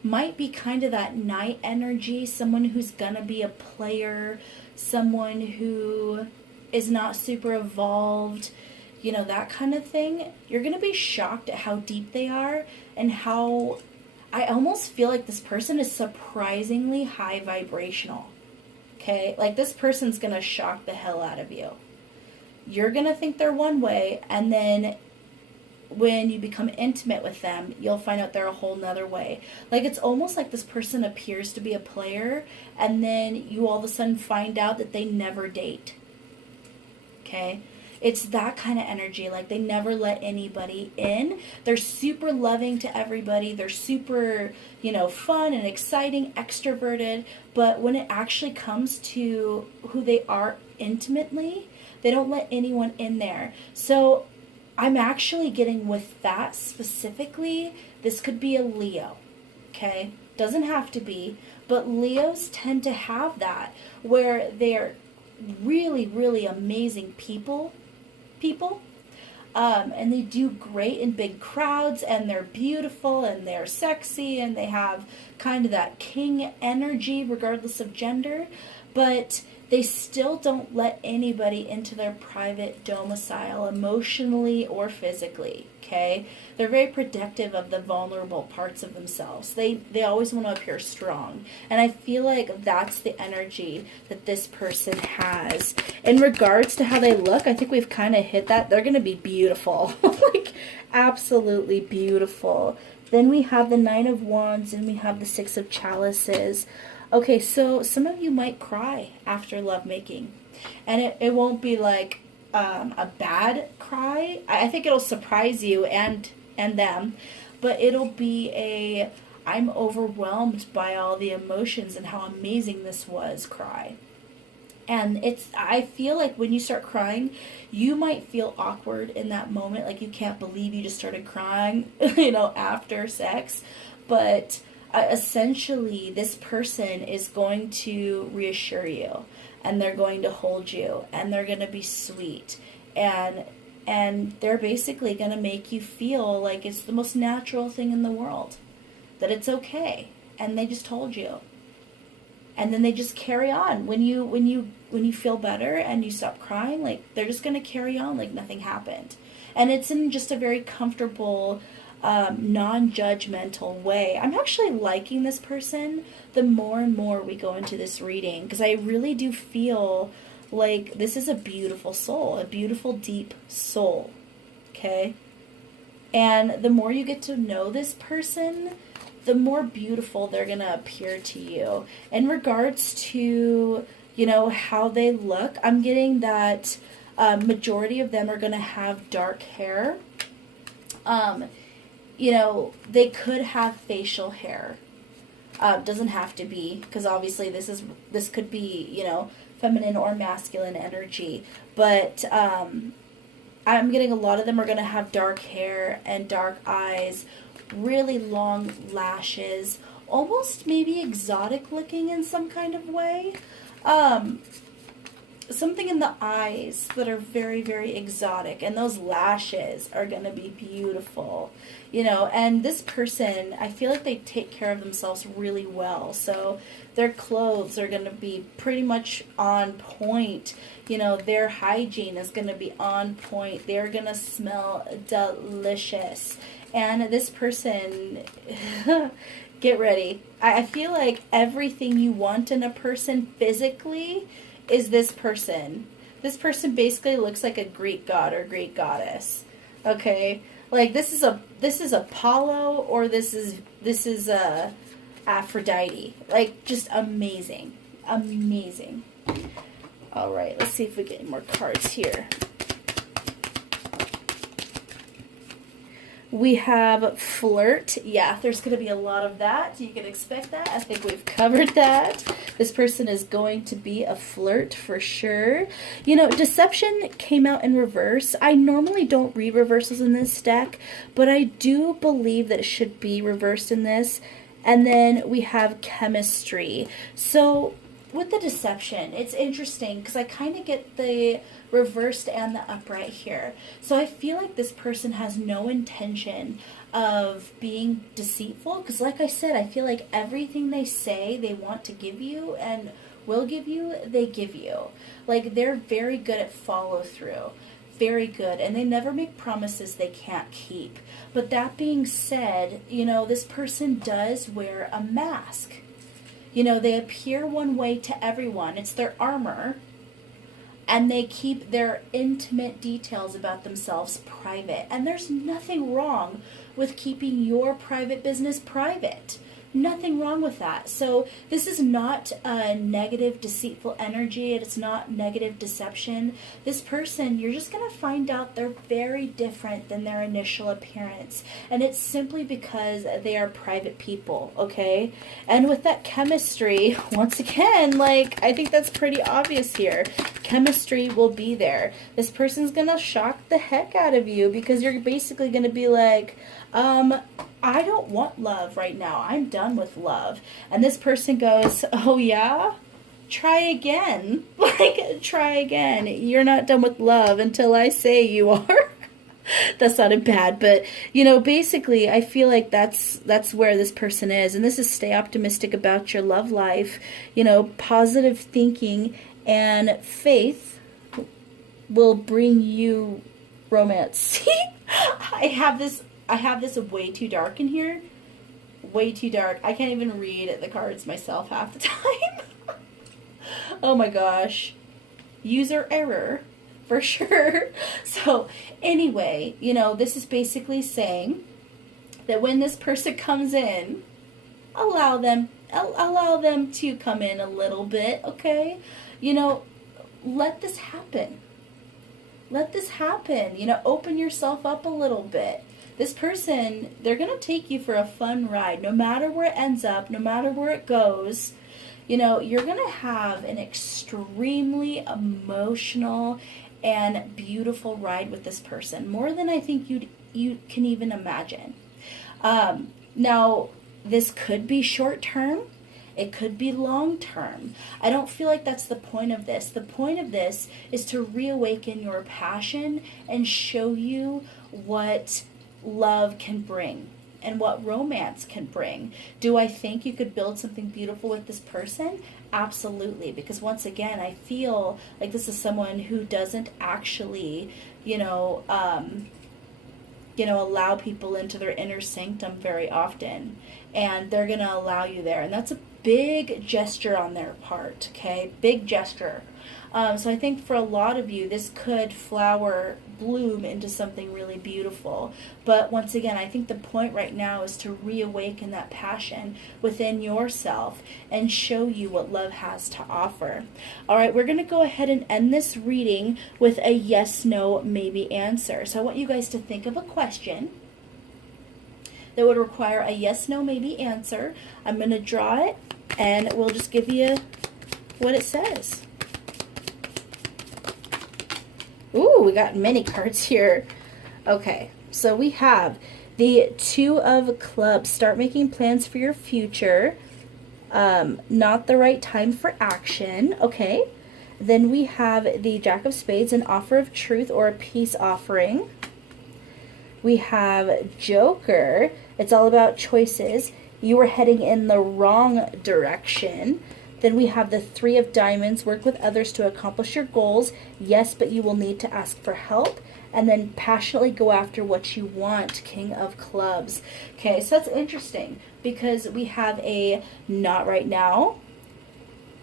might be kind of that knight energy, someone who's gonna be a player, someone who is not super evolved, you know, that kind of thing, you're gonna be shocked at how deep they are and how I almost feel like this person is surprisingly high vibrational. Okay, like this person's gonna shock the hell out of you. You're gonna think they're one way, and then when you become intimate with them, you'll find out they're a whole nother way. Like, it's almost like this person appears to be a player, and then you all of a sudden find out that they never date. Okay? It's that kind of energy. Like, they never let anybody in. They're super loving to everybody. They're super, you know, fun and exciting, extroverted. But when it actually comes to who they are intimately, they don't let anyone in there. So I'm actually getting with that specifically, this could be a Leo. Okay? Doesn't have to be. But Leos tend to have that, where they're really, really amazing people, and they do great in big crowds, and they're beautiful, and they're sexy, and they have kind of that king energy regardless of gender, but they still don't let anybody into their private domicile emotionally or physically, okay? They're very protective of the vulnerable parts of themselves. They always want to appear strong. And I feel like that's the energy that this person has. In regards to how they look, I think we've kind of hit that. They're going to be beautiful. Like, absolutely beautiful. Then we have the Nine of Wands, and we have the Six of Chalices. Okay, so some of you might cry after lovemaking, and it won't be like a bad cry. I think it'll surprise you and them, but it'll be a I'm overwhelmed by all the emotions and how amazing this was cry. And I feel like when you start crying, you might feel awkward in that moment, like you can't believe you just started crying, you know, after sex, but essentially this person is going to reassure you, and they're going to hold you, and they're going to be sweet, and they're basically going to make you feel like it's the most natural thing in the world, that it's okay, and they just told you, and then they just carry on when you feel better and you stop crying. Like, they're just going to carry on like nothing happened, and it's in just a very comfortable non-judgmental way. I'm actually liking this person the more and more we go into this reading, because I really do feel like this is a beautiful soul, a beautiful, deep soul. Okay? And the more you get to know this person, the more beautiful they're going to appear to you. In regards to, how they look, I'm getting that majority of them are going to have dark hair. They could have facial hair. Doesn't have to be, because obviously this could be, feminine or masculine energy. But I'm getting a lot of them are going to have dark hair and dark eyes, really long lashes, almost maybe exotic looking in some kind of way. Something in the eyes that are very, very exotic, and those lashes are going to be beautiful, and this person, I feel like they take care of themselves really well, so their clothes are going to be pretty much on point, their hygiene is going to be on point, they're going to smell delicious, and this person, get ready, I feel like everything you want in a person physically is this person. This person basically looks like a Greek god or Greek goddess. Okay? Like this is Apollo, or this is Aphrodite. Like, just amazing. Amazing. All right, let's see if we get any more cards here. We have flirt. Yeah, there's going to be a lot of that. You can expect that. I think we've covered that. This person is going to be a flirt for sure. Deception came out in reverse. I normally don't read reversals in this deck, but I do believe that it should be reversed in this. And then we have chemistry. So with the deception, it's interesting because I kind of get the reversed and the upright here. So I feel like this person has no intention of being deceitful, because like I said, I feel like everything they say they want to give you and will give you, they give you. Like, they're very good at follow through. Very good. And they never make promises they can't keep. But that being said, this person does wear a mask. They appear one way to everyone. It's their armor. And they keep their intimate details about themselves private. And there's nothing wrong with keeping your private business private. Nothing wrong with that. So this is not a negative, deceitful energy. It's not negative deception. This person, you're just going to find out they're very different than their initial appearance. And it's simply because they are private people, okay? And with that chemistry, once again, I think that's pretty obvious here. Chemistry will be there. This person's going to shock the heck out of you, because you're basically going to be like, I don't want love right now. I'm done with love. And this person goes, oh yeah? Try again. Try again. You're not done with love until I say you are. That sounded bad, but basically I feel like that's where this person is. And this is stay optimistic about your love life. Positive thinking and faith will bring you romance. See? I have this way too dark in here. Way too dark. I can't even read the cards myself half the time. Oh my gosh. User error. For sure. So, anyway, this is basically saying that when this person comes in, allow them to come in a little bit, okay? Let this happen. Let this happen. Open yourself up a little bit. This person, they're going to take you for a fun ride. No matter where it ends up, no matter where it goes, you're going to have an extremely emotional and beautiful ride with this person. More than I think you can even imagine. Now, this could be short term. It could be long term. I don't feel like that's the point of this. The point of this is to reawaken your passion and show you what love can bring and what romance can bring. Do I think you could build something beautiful with this person? Absolutely, because once again, I feel like this is someone who doesn't actually, allow people into their inner sanctum very often. And they're going to allow you there. And that's a big gesture on their part, okay? Big gesture. So I think for a lot of you, this could bloom into something really beautiful. But once again, I think the point right now is to reawaken that passion within yourself and show you what love has to offer. All right, we're going to go ahead and end this reading with a yes, no, maybe answer. So I want you guys to think of a question that would require a yes, no, maybe answer. I'm going to draw it, and we'll just give you what it says. Ooh, we got many cards here. Okay, so we have the Two of Clubs. Start making plans for your future. Not the right time for action. Okay. Then we have the Jack of Spades, an offer of truth or a peace offering. We have Joker. It's all about choices. You were heading in the wrong direction. Then we have the Three of Diamonds. Work with others to accomplish your goals. Yes, but you will need to ask for help. And then passionately go after what you want. King of Clubs. Okay, so that's interesting because we have a not right now.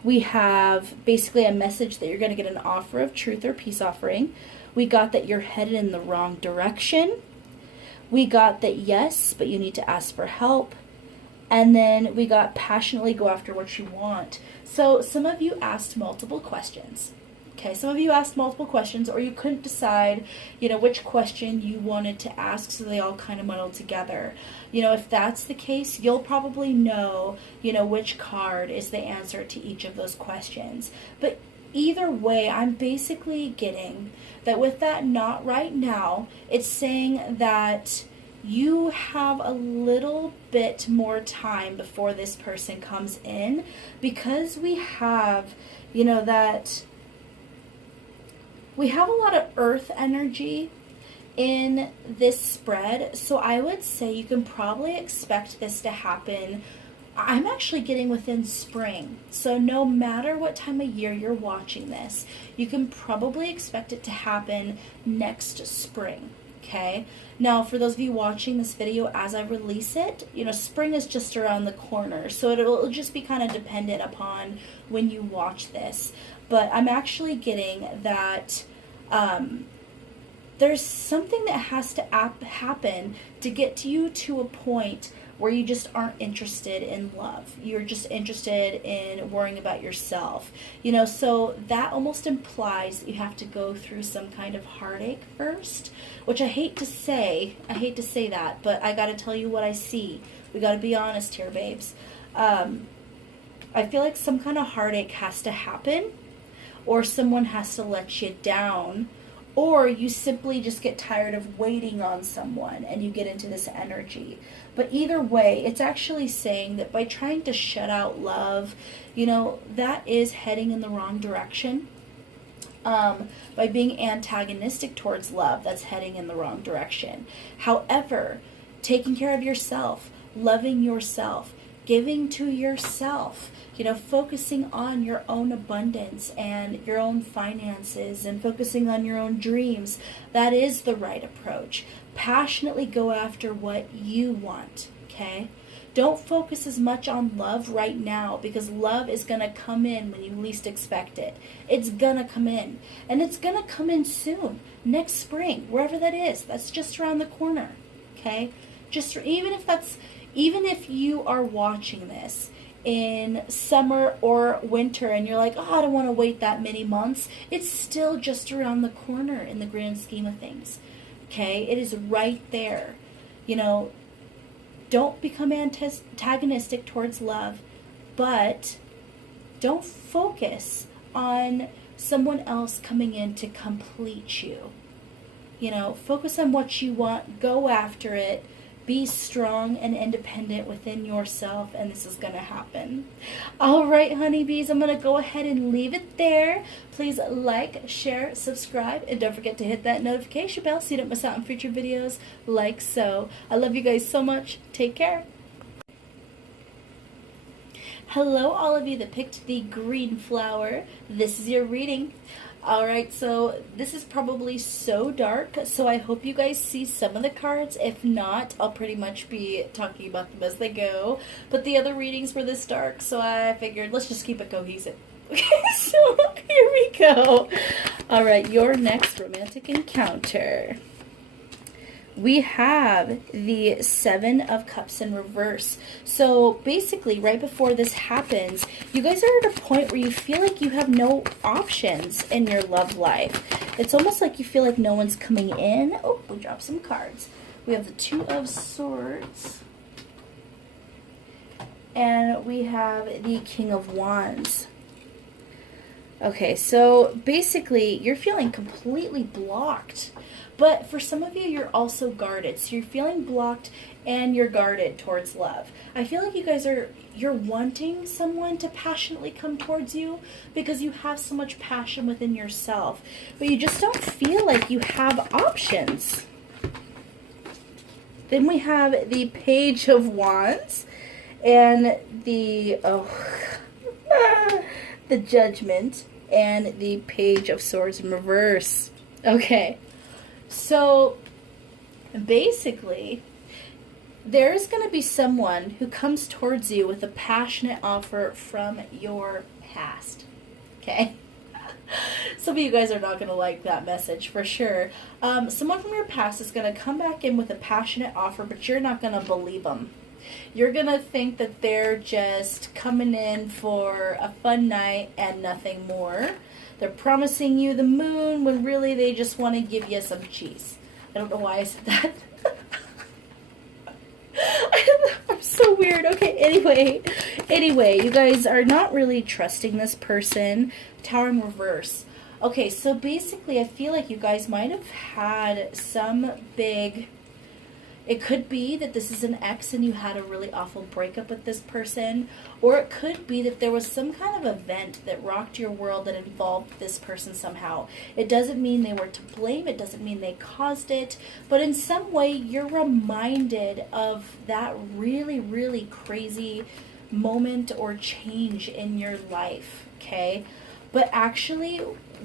We have basically a message that you're going to get an offer of truth or peace offering. We got that you're headed in the wrong direction. We got that yes, but you need to ask for help. And then we got passionately go after what you want. So some of you asked multiple questions. Okay, some of you asked multiple questions, or you couldn't decide, which question you wanted to ask, so they all kind of muddled together. If that's the case, you'll probably know, which card is the answer to each of those questions. But either way, I'm basically getting that with that not right now, it's saying that you have a little bit more time before this person comes in, because we have, that we have a lot of earth energy in this spread. So I would say you can probably expect this to happen. I'm actually getting within spring. So no matter what time of year you're watching this, you can probably expect it to happen next spring. Okay. Now, for those of you watching this video as I release it, spring is just around the corner. So it'll just be kind of dependent upon when you watch this. But I'm actually getting that there's something that has to happen to get you to a point where you just aren't interested in love. You're just interested in worrying about yourself. So that almost implies that you have to go through some kind of heartache first, which I hate to say that, but I got to tell you what I see. We got to be honest here, babes. I feel like some kind of heartache has to happen, or someone has to let you down, or you simply just get tired of waiting on someone and you get into this energy. But either way, it's actually saying that by trying to shut out love, that is heading in the wrong direction. By being antagonistic towards love, that's heading in the wrong direction. However, taking care of yourself, loving yourself, giving to yourself, focusing on your own abundance and your own finances and focusing on your own dreams, that is the right approach. Passionately go after what you want, okay? Don't focus as much on love right now, because love is going to come in when you least expect it. It's going to come in. And it's going to come in soon, next spring, wherever that is. That's just around the corner, okay? Even if you are watching this in summer or winter and you're like, I don't want to wait that many months, it's still just around the corner in the grand scheme of things. Okay? It is right there. Don't become antagonistic towards love, but don't focus on someone else coming in to complete you. Focus on what you want, go after it. Be strong and independent within yourself, and this is going to happen. All right, honeybees, I'm going to go ahead and leave it there. Please like, share, subscribe, and don't forget to hit that notification bell so you don't miss out on future videos like so. I love you guys so much. Take care. Hello, all of you that picked the green flower. This is your reading. Alright, so this is probably so dark, so I hope you guys see some of the cards. If not, I'll pretty much be talking about them as they go. But the other readings were this dark, so I figured let's just keep it cohesive. Okay, so here we go. Alright, your next romantic encounter. We have the Seven of Cups in reverse. So basically, right before this happens, you guys are at a point where you feel like you have no options in your love life. It's almost like you feel like no one's coming in. Oh, we dropped some cards. We have the Two of Swords. And we have the King of Wands. Okay, so basically, you're feeling completely blocked. But for some of you, you're also guarded. So you're feeling blocked and you're guarded towards love. I feel like you guys you're wanting someone to passionately come towards you because you have so much passion within yourself. But you just don't feel like you have options. Then we have the Page of Wands and the, the Judgment and the Page of Swords in reverse. Okay. So, basically, there's going to be someone who comes towards you with a passionate offer from your past. Okay? Some of you guys are not going to like that message, for sure. Someone from your past is going to come back in with a passionate offer, but you're not going to believe them. You're going to think that they're just coming in for a fun night and nothing more. They're promising you the moon when really they just want to give you some cheese. I don't know why I said that. I'm so weird. Okay, anyway, you guys are not really trusting this person. Tower in reverse. Okay, so basically I feel like you guys might have had some big... It could be that this is an ex and you had a really awful breakup with this person. Or it could be that there was some kind of event that rocked your world that involved this person somehow. It doesn't mean they were to blame. It doesn't mean they caused it. But in some way, you're reminded of that really, really crazy moment or change in your life. Okay? But actually,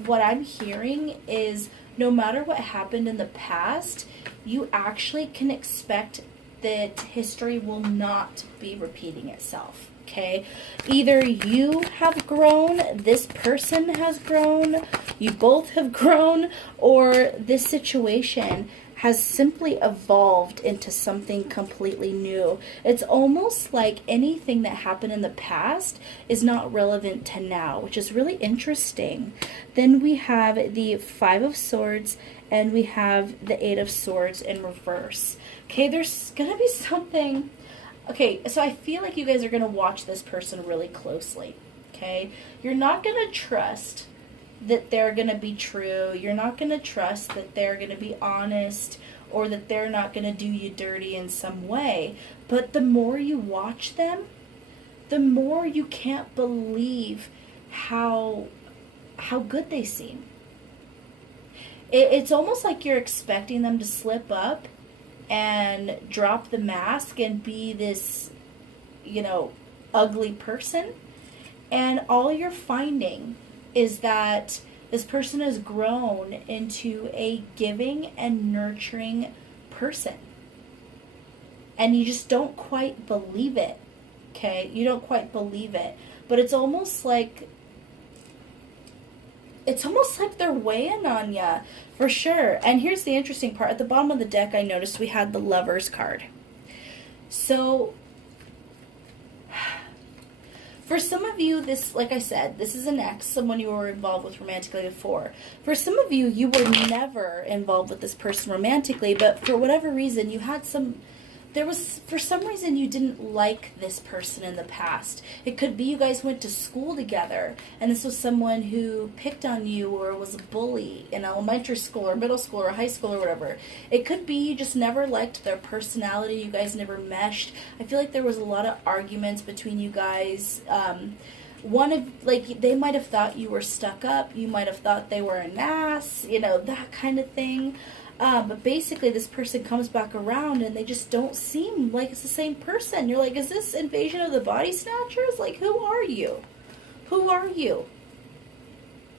what I'm hearing is no matter what happened in the past, you actually can expect that history will not be repeating itself, okay? Either you have grown, this person has grown, you both have grown, or this situation has simply evolved into something completely new. It's almost like anything that happened in the past is not relevant to now, which is really interesting. Then we have the Five of Swords and we have the Eight of Swords in reverse. Okay, there's going to be something... Okay, so I feel like you guys are going to watch this person really closely, okay? You're not going to trust that they're going to be true. You're not going to trust that they're going to be honest or that they're not going to do you dirty in some way. But the more you watch them, the more you can't believe how good they seem. It's almost like you're expecting them to slip up and drop the mask and be this, ugly person. And all you're finding is that this person has grown into a giving and nurturing person. And you just don't quite believe it, okay? You don't quite believe it. But it's almost like they're weighing on you, for sure. And here's the interesting part. At the bottom of the deck, I noticed we had the Lovers card. So... for some of you, this, like I said, this is an ex, someone you were involved with romantically before. For some of you, you were never involved with this person romantically, but for whatever reason, for some reason you didn't like this person in the past. It could be you guys went to school together, and this was someone who picked on you or was a bully in elementary school or middle school or high school or whatever. It could be you just never liked their personality, you guys never meshed. I feel like there was a lot of arguments between you guys. They might have thought you were stuck up, you might have thought they were an ass, that kind of thing. But basically this person comes back around and they just don't seem like it's the same person. You're like, is this Invasion of the Body Snatchers? Like, who are you? Who are you?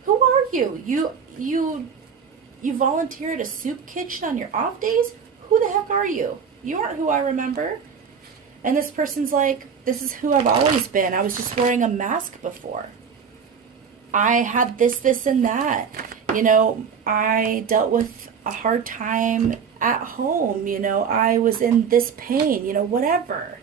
Who are you? You volunteer at a soup kitchen on your off days? Who the heck are you? You aren't who I remember. And this person's like, this is who I've always been. I was just wearing a mask before. I had this, and that. You know, I dealt with a hard time at home. You know, I was in this pain, you know, whatever.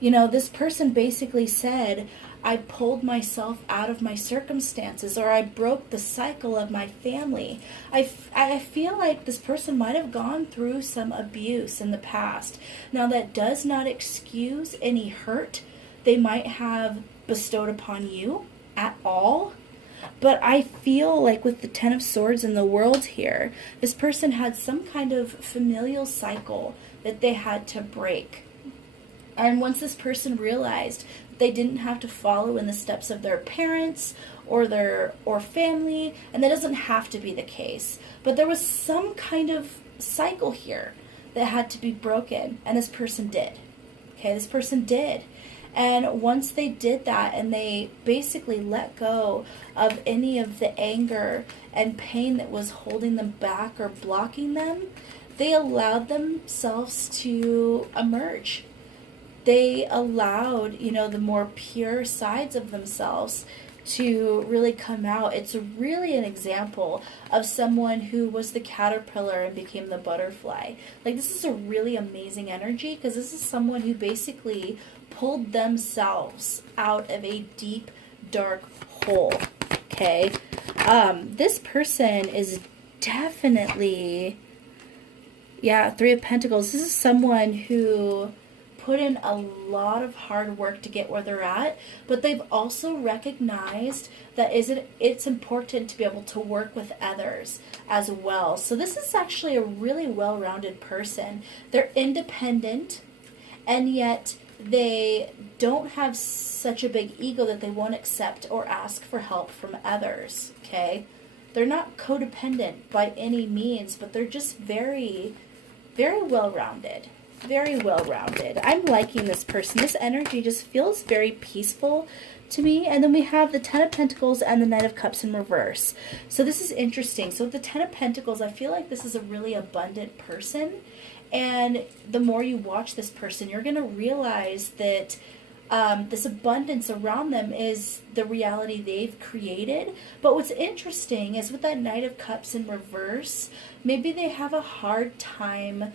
You know, this person basically said, I pulled myself out of my circumstances, or I broke the cycle of my family. I feel like this person might have gone through some abuse in the past. Now, that does not excuse any hurt they might have bestowed upon you at all. But I feel like with the Ten of Swords in the world here, this person had some kind of familial cycle that they had to break. And once this person realized they didn't have to follow in the steps of their parents or family, and that doesn't have to be the case, but there was some kind of cycle here that had to be broken, and this person did. Okay, this person did. And once they did that, and they basically let go of any of the anger and pain that was holding them back or blocking them, they allowed themselves to emerge. They allowed, you know, the more pure sides of themselves to really come out. It's really an example of someone who was the caterpillar and became the butterfly. Like, this is a really amazing energy, because this is someone who basically pulled themselves out of a deep, dark hole. Okay? This person is definitely, Three of Pentacles. This is someone who put in a lot of hard work to get where they're at, but they've also recognized that it's important to be able to work with others as well. So this is actually a really well-rounded person. They're independent, and yet they don't have such a big ego that they won't accept or ask for help from others, okay? They're not codependent by any means, but they're just very, very well-rounded. Very well-rounded. I'm liking this person. This energy just feels very peaceful to me. And then we have the Ten of Pentacles and the Knight of Cups in reverse. So this is interesting. So with the Ten of Pentacles, I feel like this is a really abundant person. And the more you watch this person, you're going to realize that this abundance around them is the reality they've created. But what's interesting is with that Knight of Cups in reverse, maybe they have a hard time...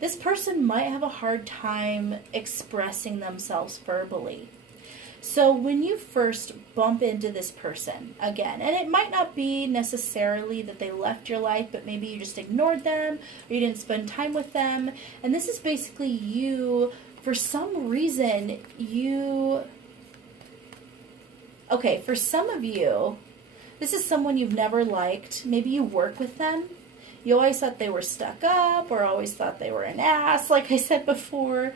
this person might have a hard time expressing themselves verbally. So when you first bump into this person, again, and it might not be necessarily that they left your life, but maybe you just ignored them, or you didn't spend time with them, and this is basically you, for some reason, for some of you, this is someone you've never liked. Maybe you work with them. You always thought they were stuck up, or always thought they were an ass, like I said before,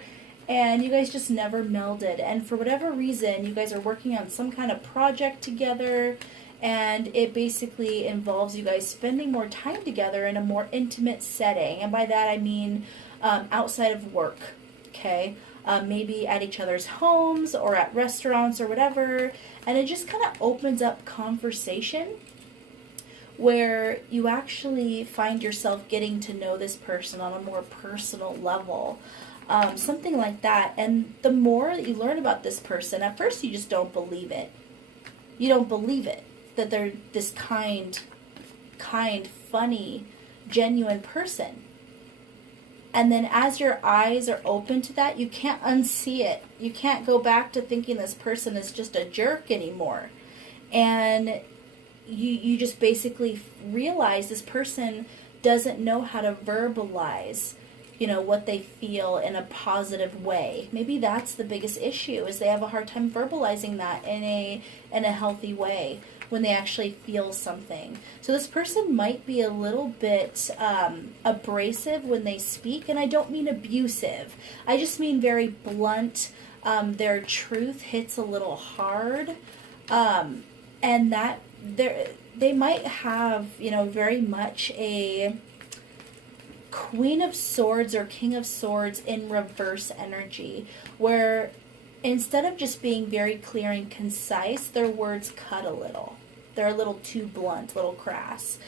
and you guys just never melded. And for whatever reason, you guys are working on some kind of project together, and it basically involves you guys spending more time together in a more intimate setting. And by that I mean outside of work, okay? Maybe at each other's homes or at restaurants or whatever. And it just kind of opens up conversation where you actually find yourself getting to know this person on a more personal level. Something like that. And the more that you learn about this person, at first you just don't believe it. You don't believe it, that they're this kind, funny, genuine person. And then as your eyes are open to that, you can't unsee it. You can't go back to thinking this person is just a jerk anymore. And you just basically realize this person doesn't know how to verbalize, what they feel in a positive way. Maybe that's the biggest issue, is they have a hard time verbalizing that in a healthy way when they actually feel something. So this person might be a little bit abrasive when they speak, and I don't mean abusive. I just mean very blunt. Their truth hits a little hard, and that they might have, very much a Queen of Swords or King of Swords in reverse energy, where instead of just being very clear and concise, their words cut a little. They're a little too blunt, a little crass.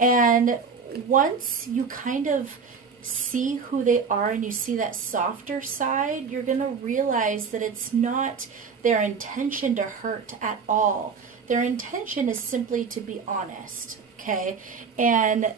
And once you kind of see who they are and you see that softer side, you're going to realize that it's not their intention to hurt at all. Their intention is simply to be honest, okay? And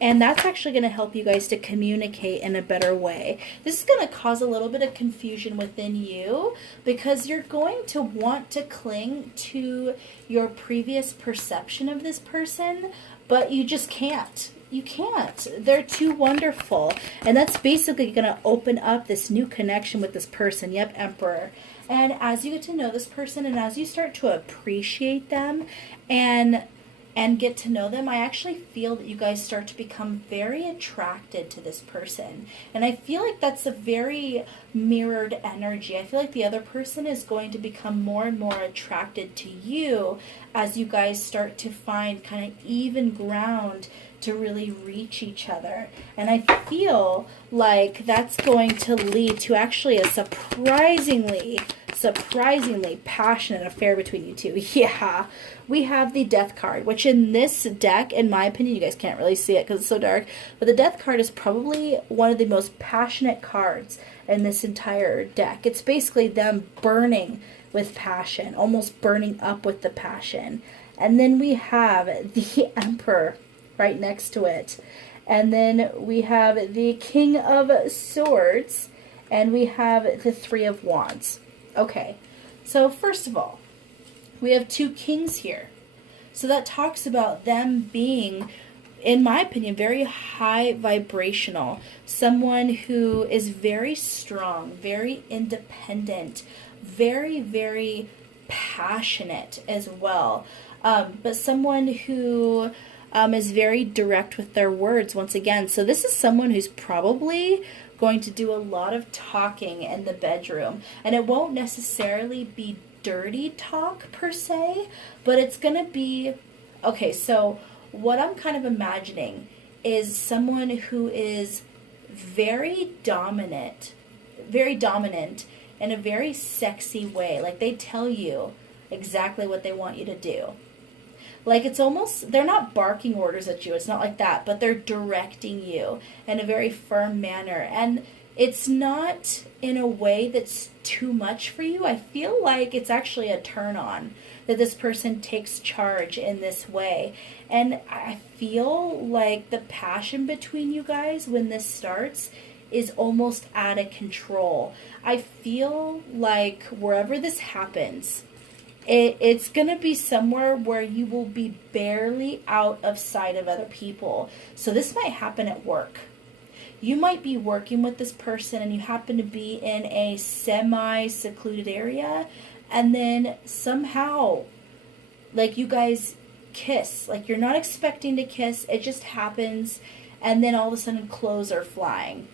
that's actually going to help you guys to communicate in a better way. This is going to cause a little bit of confusion within you because you're going to want to cling to your previous perception of this person, but you just can't. You can't. They're too wonderful. And that's basically going to open up this new connection with this person. Yep, Emperor. And as you get to know this person and as you start to appreciate them and get to know them, I actually feel that you guys start to become very attracted to this person. And I feel like that's a very mirrored energy. I feel like the other person is going to become more and more attracted to you as you guys start to find kind of even ground to really reach each other. And I feel like that's going to lead to actually a surprisingly passionate affair between you two. Yeah, we have the Death card, which in this deck, in my opinion, you guys can't really see it because it's so dark, but the Death card is probably one of the most passionate cards in this entire deck. It's basically them burning with passion, almost burning up with the passion. And then we have the Emperor right next to it. And then we have the King of Swords, and we have the Three of Wands. Okay, so first of all, we have two kings here. So that talks about them being, in my opinion, very high vibrational. Someone who is very strong, very independent, very, very passionate as well. But someone who is very direct with their words once again. So this is someone who's probably going to do a lot of talking in the bedroom. And it won't necessarily be dirty talk per se, but it's going to be, okay, so what I'm kind of imagining is someone who is very dominant in a very sexy way. Like they tell you exactly what they want you to do. Like it's almost, they're not barking orders at you. It's not like that, but they're directing you in a very firm manner. And it's not in a way that's too much for you. I feel like it's actually a turn on that this person takes charge in this way. And I feel like the passion between you guys when this starts is almost out of control. I feel like wherever this happens, it's going to be somewhere where you will be barely out of sight of other people. So this might happen at work. You might be working with this person and you happen to be in a semi-secluded area, and then somehow, like, you guys kiss. Like, you're not expecting to kiss. It just happens, and then all of a sudden clothes are flying.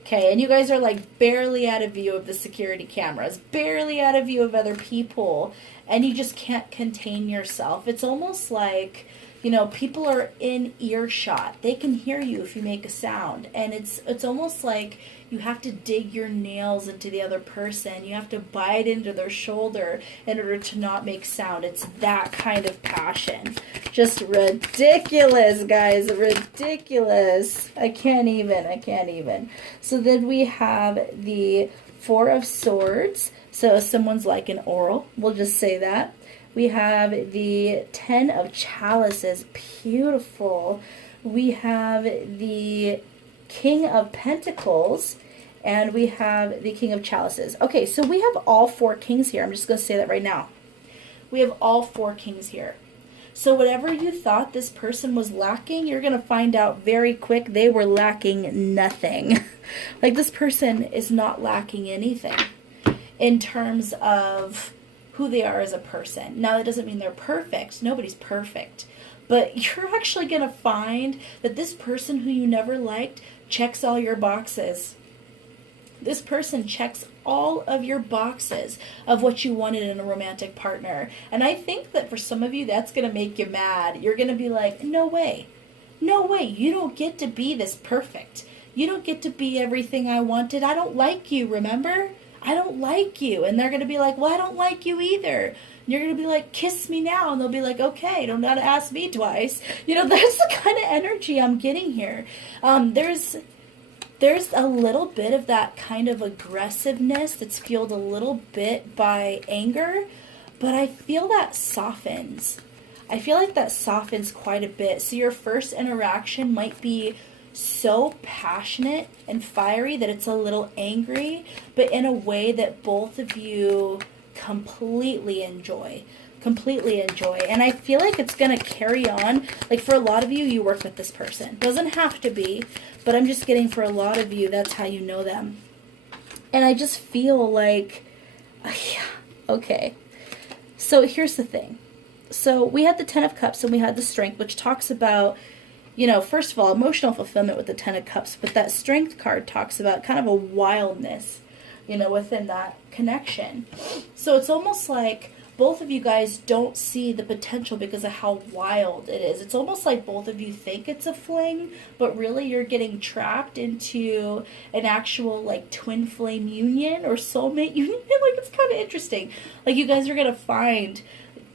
Okay, and you guys are like barely out of view of the security cameras, barely out of view of other people, and you just can't contain yourself. It's almost like, you know, people are in earshot. They can hear you if you make a sound, and it's almost like you have to dig your nails into the other person. You have to bite into their shoulder in order to not make sound. It's that kind of passion. Just ridiculous, guys. Ridiculous. I can't even. So then we have the Four of Swords. So someone's like an oral. We'll just say that. We have the Ten of Chalices. Beautiful. We have the King of Pentacles, and we have the King of Chalices. Okay, so we have all four kings here. I'm just going to say that right now. We have all four kings here. So whatever you thought this person was lacking, you're going to find out very quick they were lacking nothing. Like, this person is not lacking anything in terms of who they are as a person. Now, that doesn't mean they're perfect. Nobody's perfect. But you're actually going to find that this person who you never liked checks all your boxes. This person checks all of your boxes of what you wanted in a romantic partner. And I think that for some of you, that's going to make you mad. You're going to be like, no way. No way. You don't get to be this perfect. You don't get to be everything I wanted. I don't like you, remember? I don't like you. And they're going to be like, well, I don't like you either. And you're going to be like, kiss me now. And they'll be like, okay, don't have to ask me twice. You know, that's the kind of energy I'm getting here. There's a little bit of that kind of aggressiveness that's fueled a little bit by anger, but I feel that softens. I feel like that softens quite a bit. So your first interaction might be so passionate and fiery that it's a little angry, but in a way that both of you completely enjoy. And I feel like it's going to carry on. Like for a lot of you, you work with this person. Doesn't have to be, but I'm just getting for a lot of you, that's how you know them. And I just feel like, yeah, okay. So here's the thing. So we had the Ten of Cups and we had the Strength, which talks about, you know, first of all, emotional fulfillment with the Ten of Cups, but that Strength card talks about kind of a wildness, you know, within that connection. So it's almost like both of you guys don't see the potential because of how wild it is. It's almost like both of you think it's a fling, but really you're getting trapped into an actual like twin flame union or soulmate union. Like it's kind of interesting. Like you guys are going to find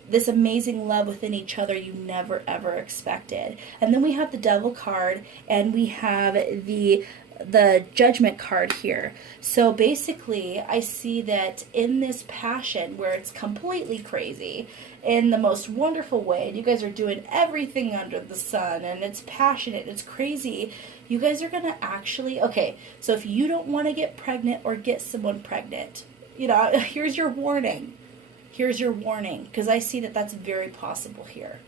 this amazing love within each other you never ever expected. And then we have the Devil card and we have the Judgment card here. So basically I see that in this passion where it's completely crazy in the most wonderful way, and you guys are doing everything under the sun and it's passionate and it's crazy, you guys are gonna actually, okay, so if you don't want to get pregnant or get someone pregnant, you know, here's your warning, because I see that that's very possible here,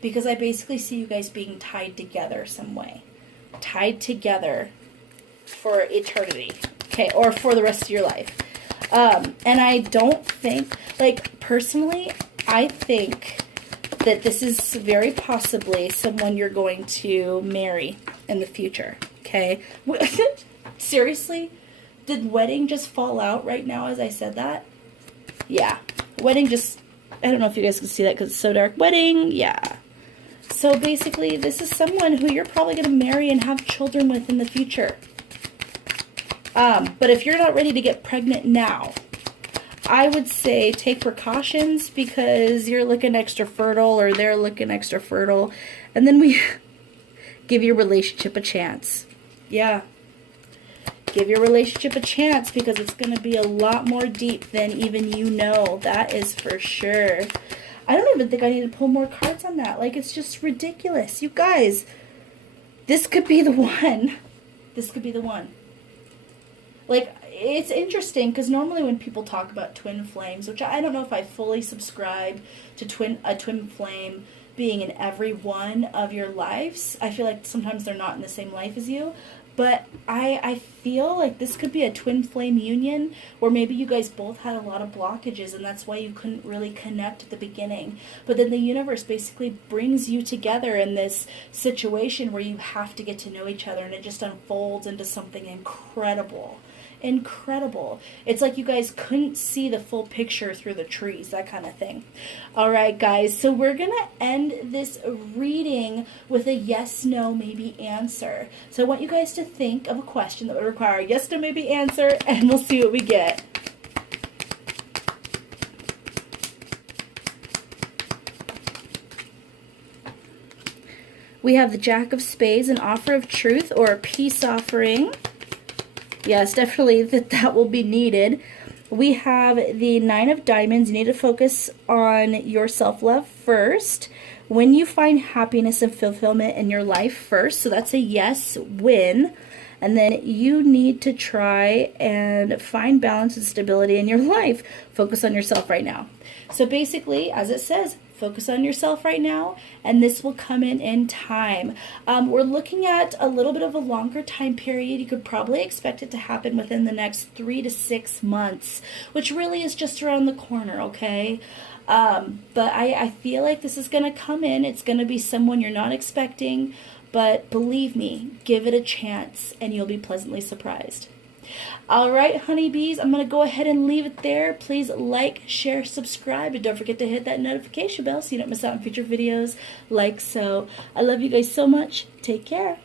because I basically see you guys being tied together some way, tied together for eternity, okay, or for the rest of your life. And I don't think, like, personally, I think that this is very possibly someone you're going to marry in the future, okay? Seriously? Did wedding just fall out right now as I said that? Yeah. Wedding just, I don't know if you guys can see that because it's so dark. Wedding, yeah. So basically, this is someone who you're probably going to marry and have children with in the future. But if you're not ready to get pregnant now, I would say take precautions because you're looking extra fertile or they're looking extra fertile. And then we give your relationship a chance. Yeah. Give your relationship a chance because it's going to be a lot more deep than even you know. That is for sure. I don't even think I need to pull more cards on that. Like, it's just ridiculous. You guys, this could be the one. This could be the one. Like, it's interesting because normally when people talk about twin flames, which I don't know if I fully subscribe to a twin flame being in every one of your lives. I feel like sometimes they're not in the same life as you. But I feel like this could be a twin flame union where maybe you guys both had a lot of blockages and that's why you couldn't really connect at the beginning. But then the universe basically brings you together in this situation where you have to get to know each other and it just unfolds into something incredible. Incredible. It's like you guys couldn't see the full picture through the trees, that kind of thing. All right, guys, so we're going to end this reading with a yes, no, maybe answer. So I want you guys to think of a question that would require a yes, no, maybe answer, and we'll see what we get. We have the Jack of Spades, an offer of truth or a peace offering. Yes, definitely that will be needed. We have the Nine of Diamonds. You need to focus on your self-love first. When you find happiness and fulfillment in your life first, so that's a yes, win. And then you need to try and find balance and stability in your life. Focus on yourself right now. So basically, as it says, focus on yourself right now, and this will come in time. We're looking at a little bit of a longer time period. You could probably expect it to happen within the next 3 to 6 months, which really is just around the corner, okay? But I feel like this is going to come in. It's going to be someone you're not expecting, but believe me, give it a chance, and you'll be pleasantly surprised. All right, honeybees, I'm going to go ahead and leave it there. Please like, share, subscribe, and don't forget to hit that notification bell so you don't miss out on future videos like so. I love you guys so much. Take care.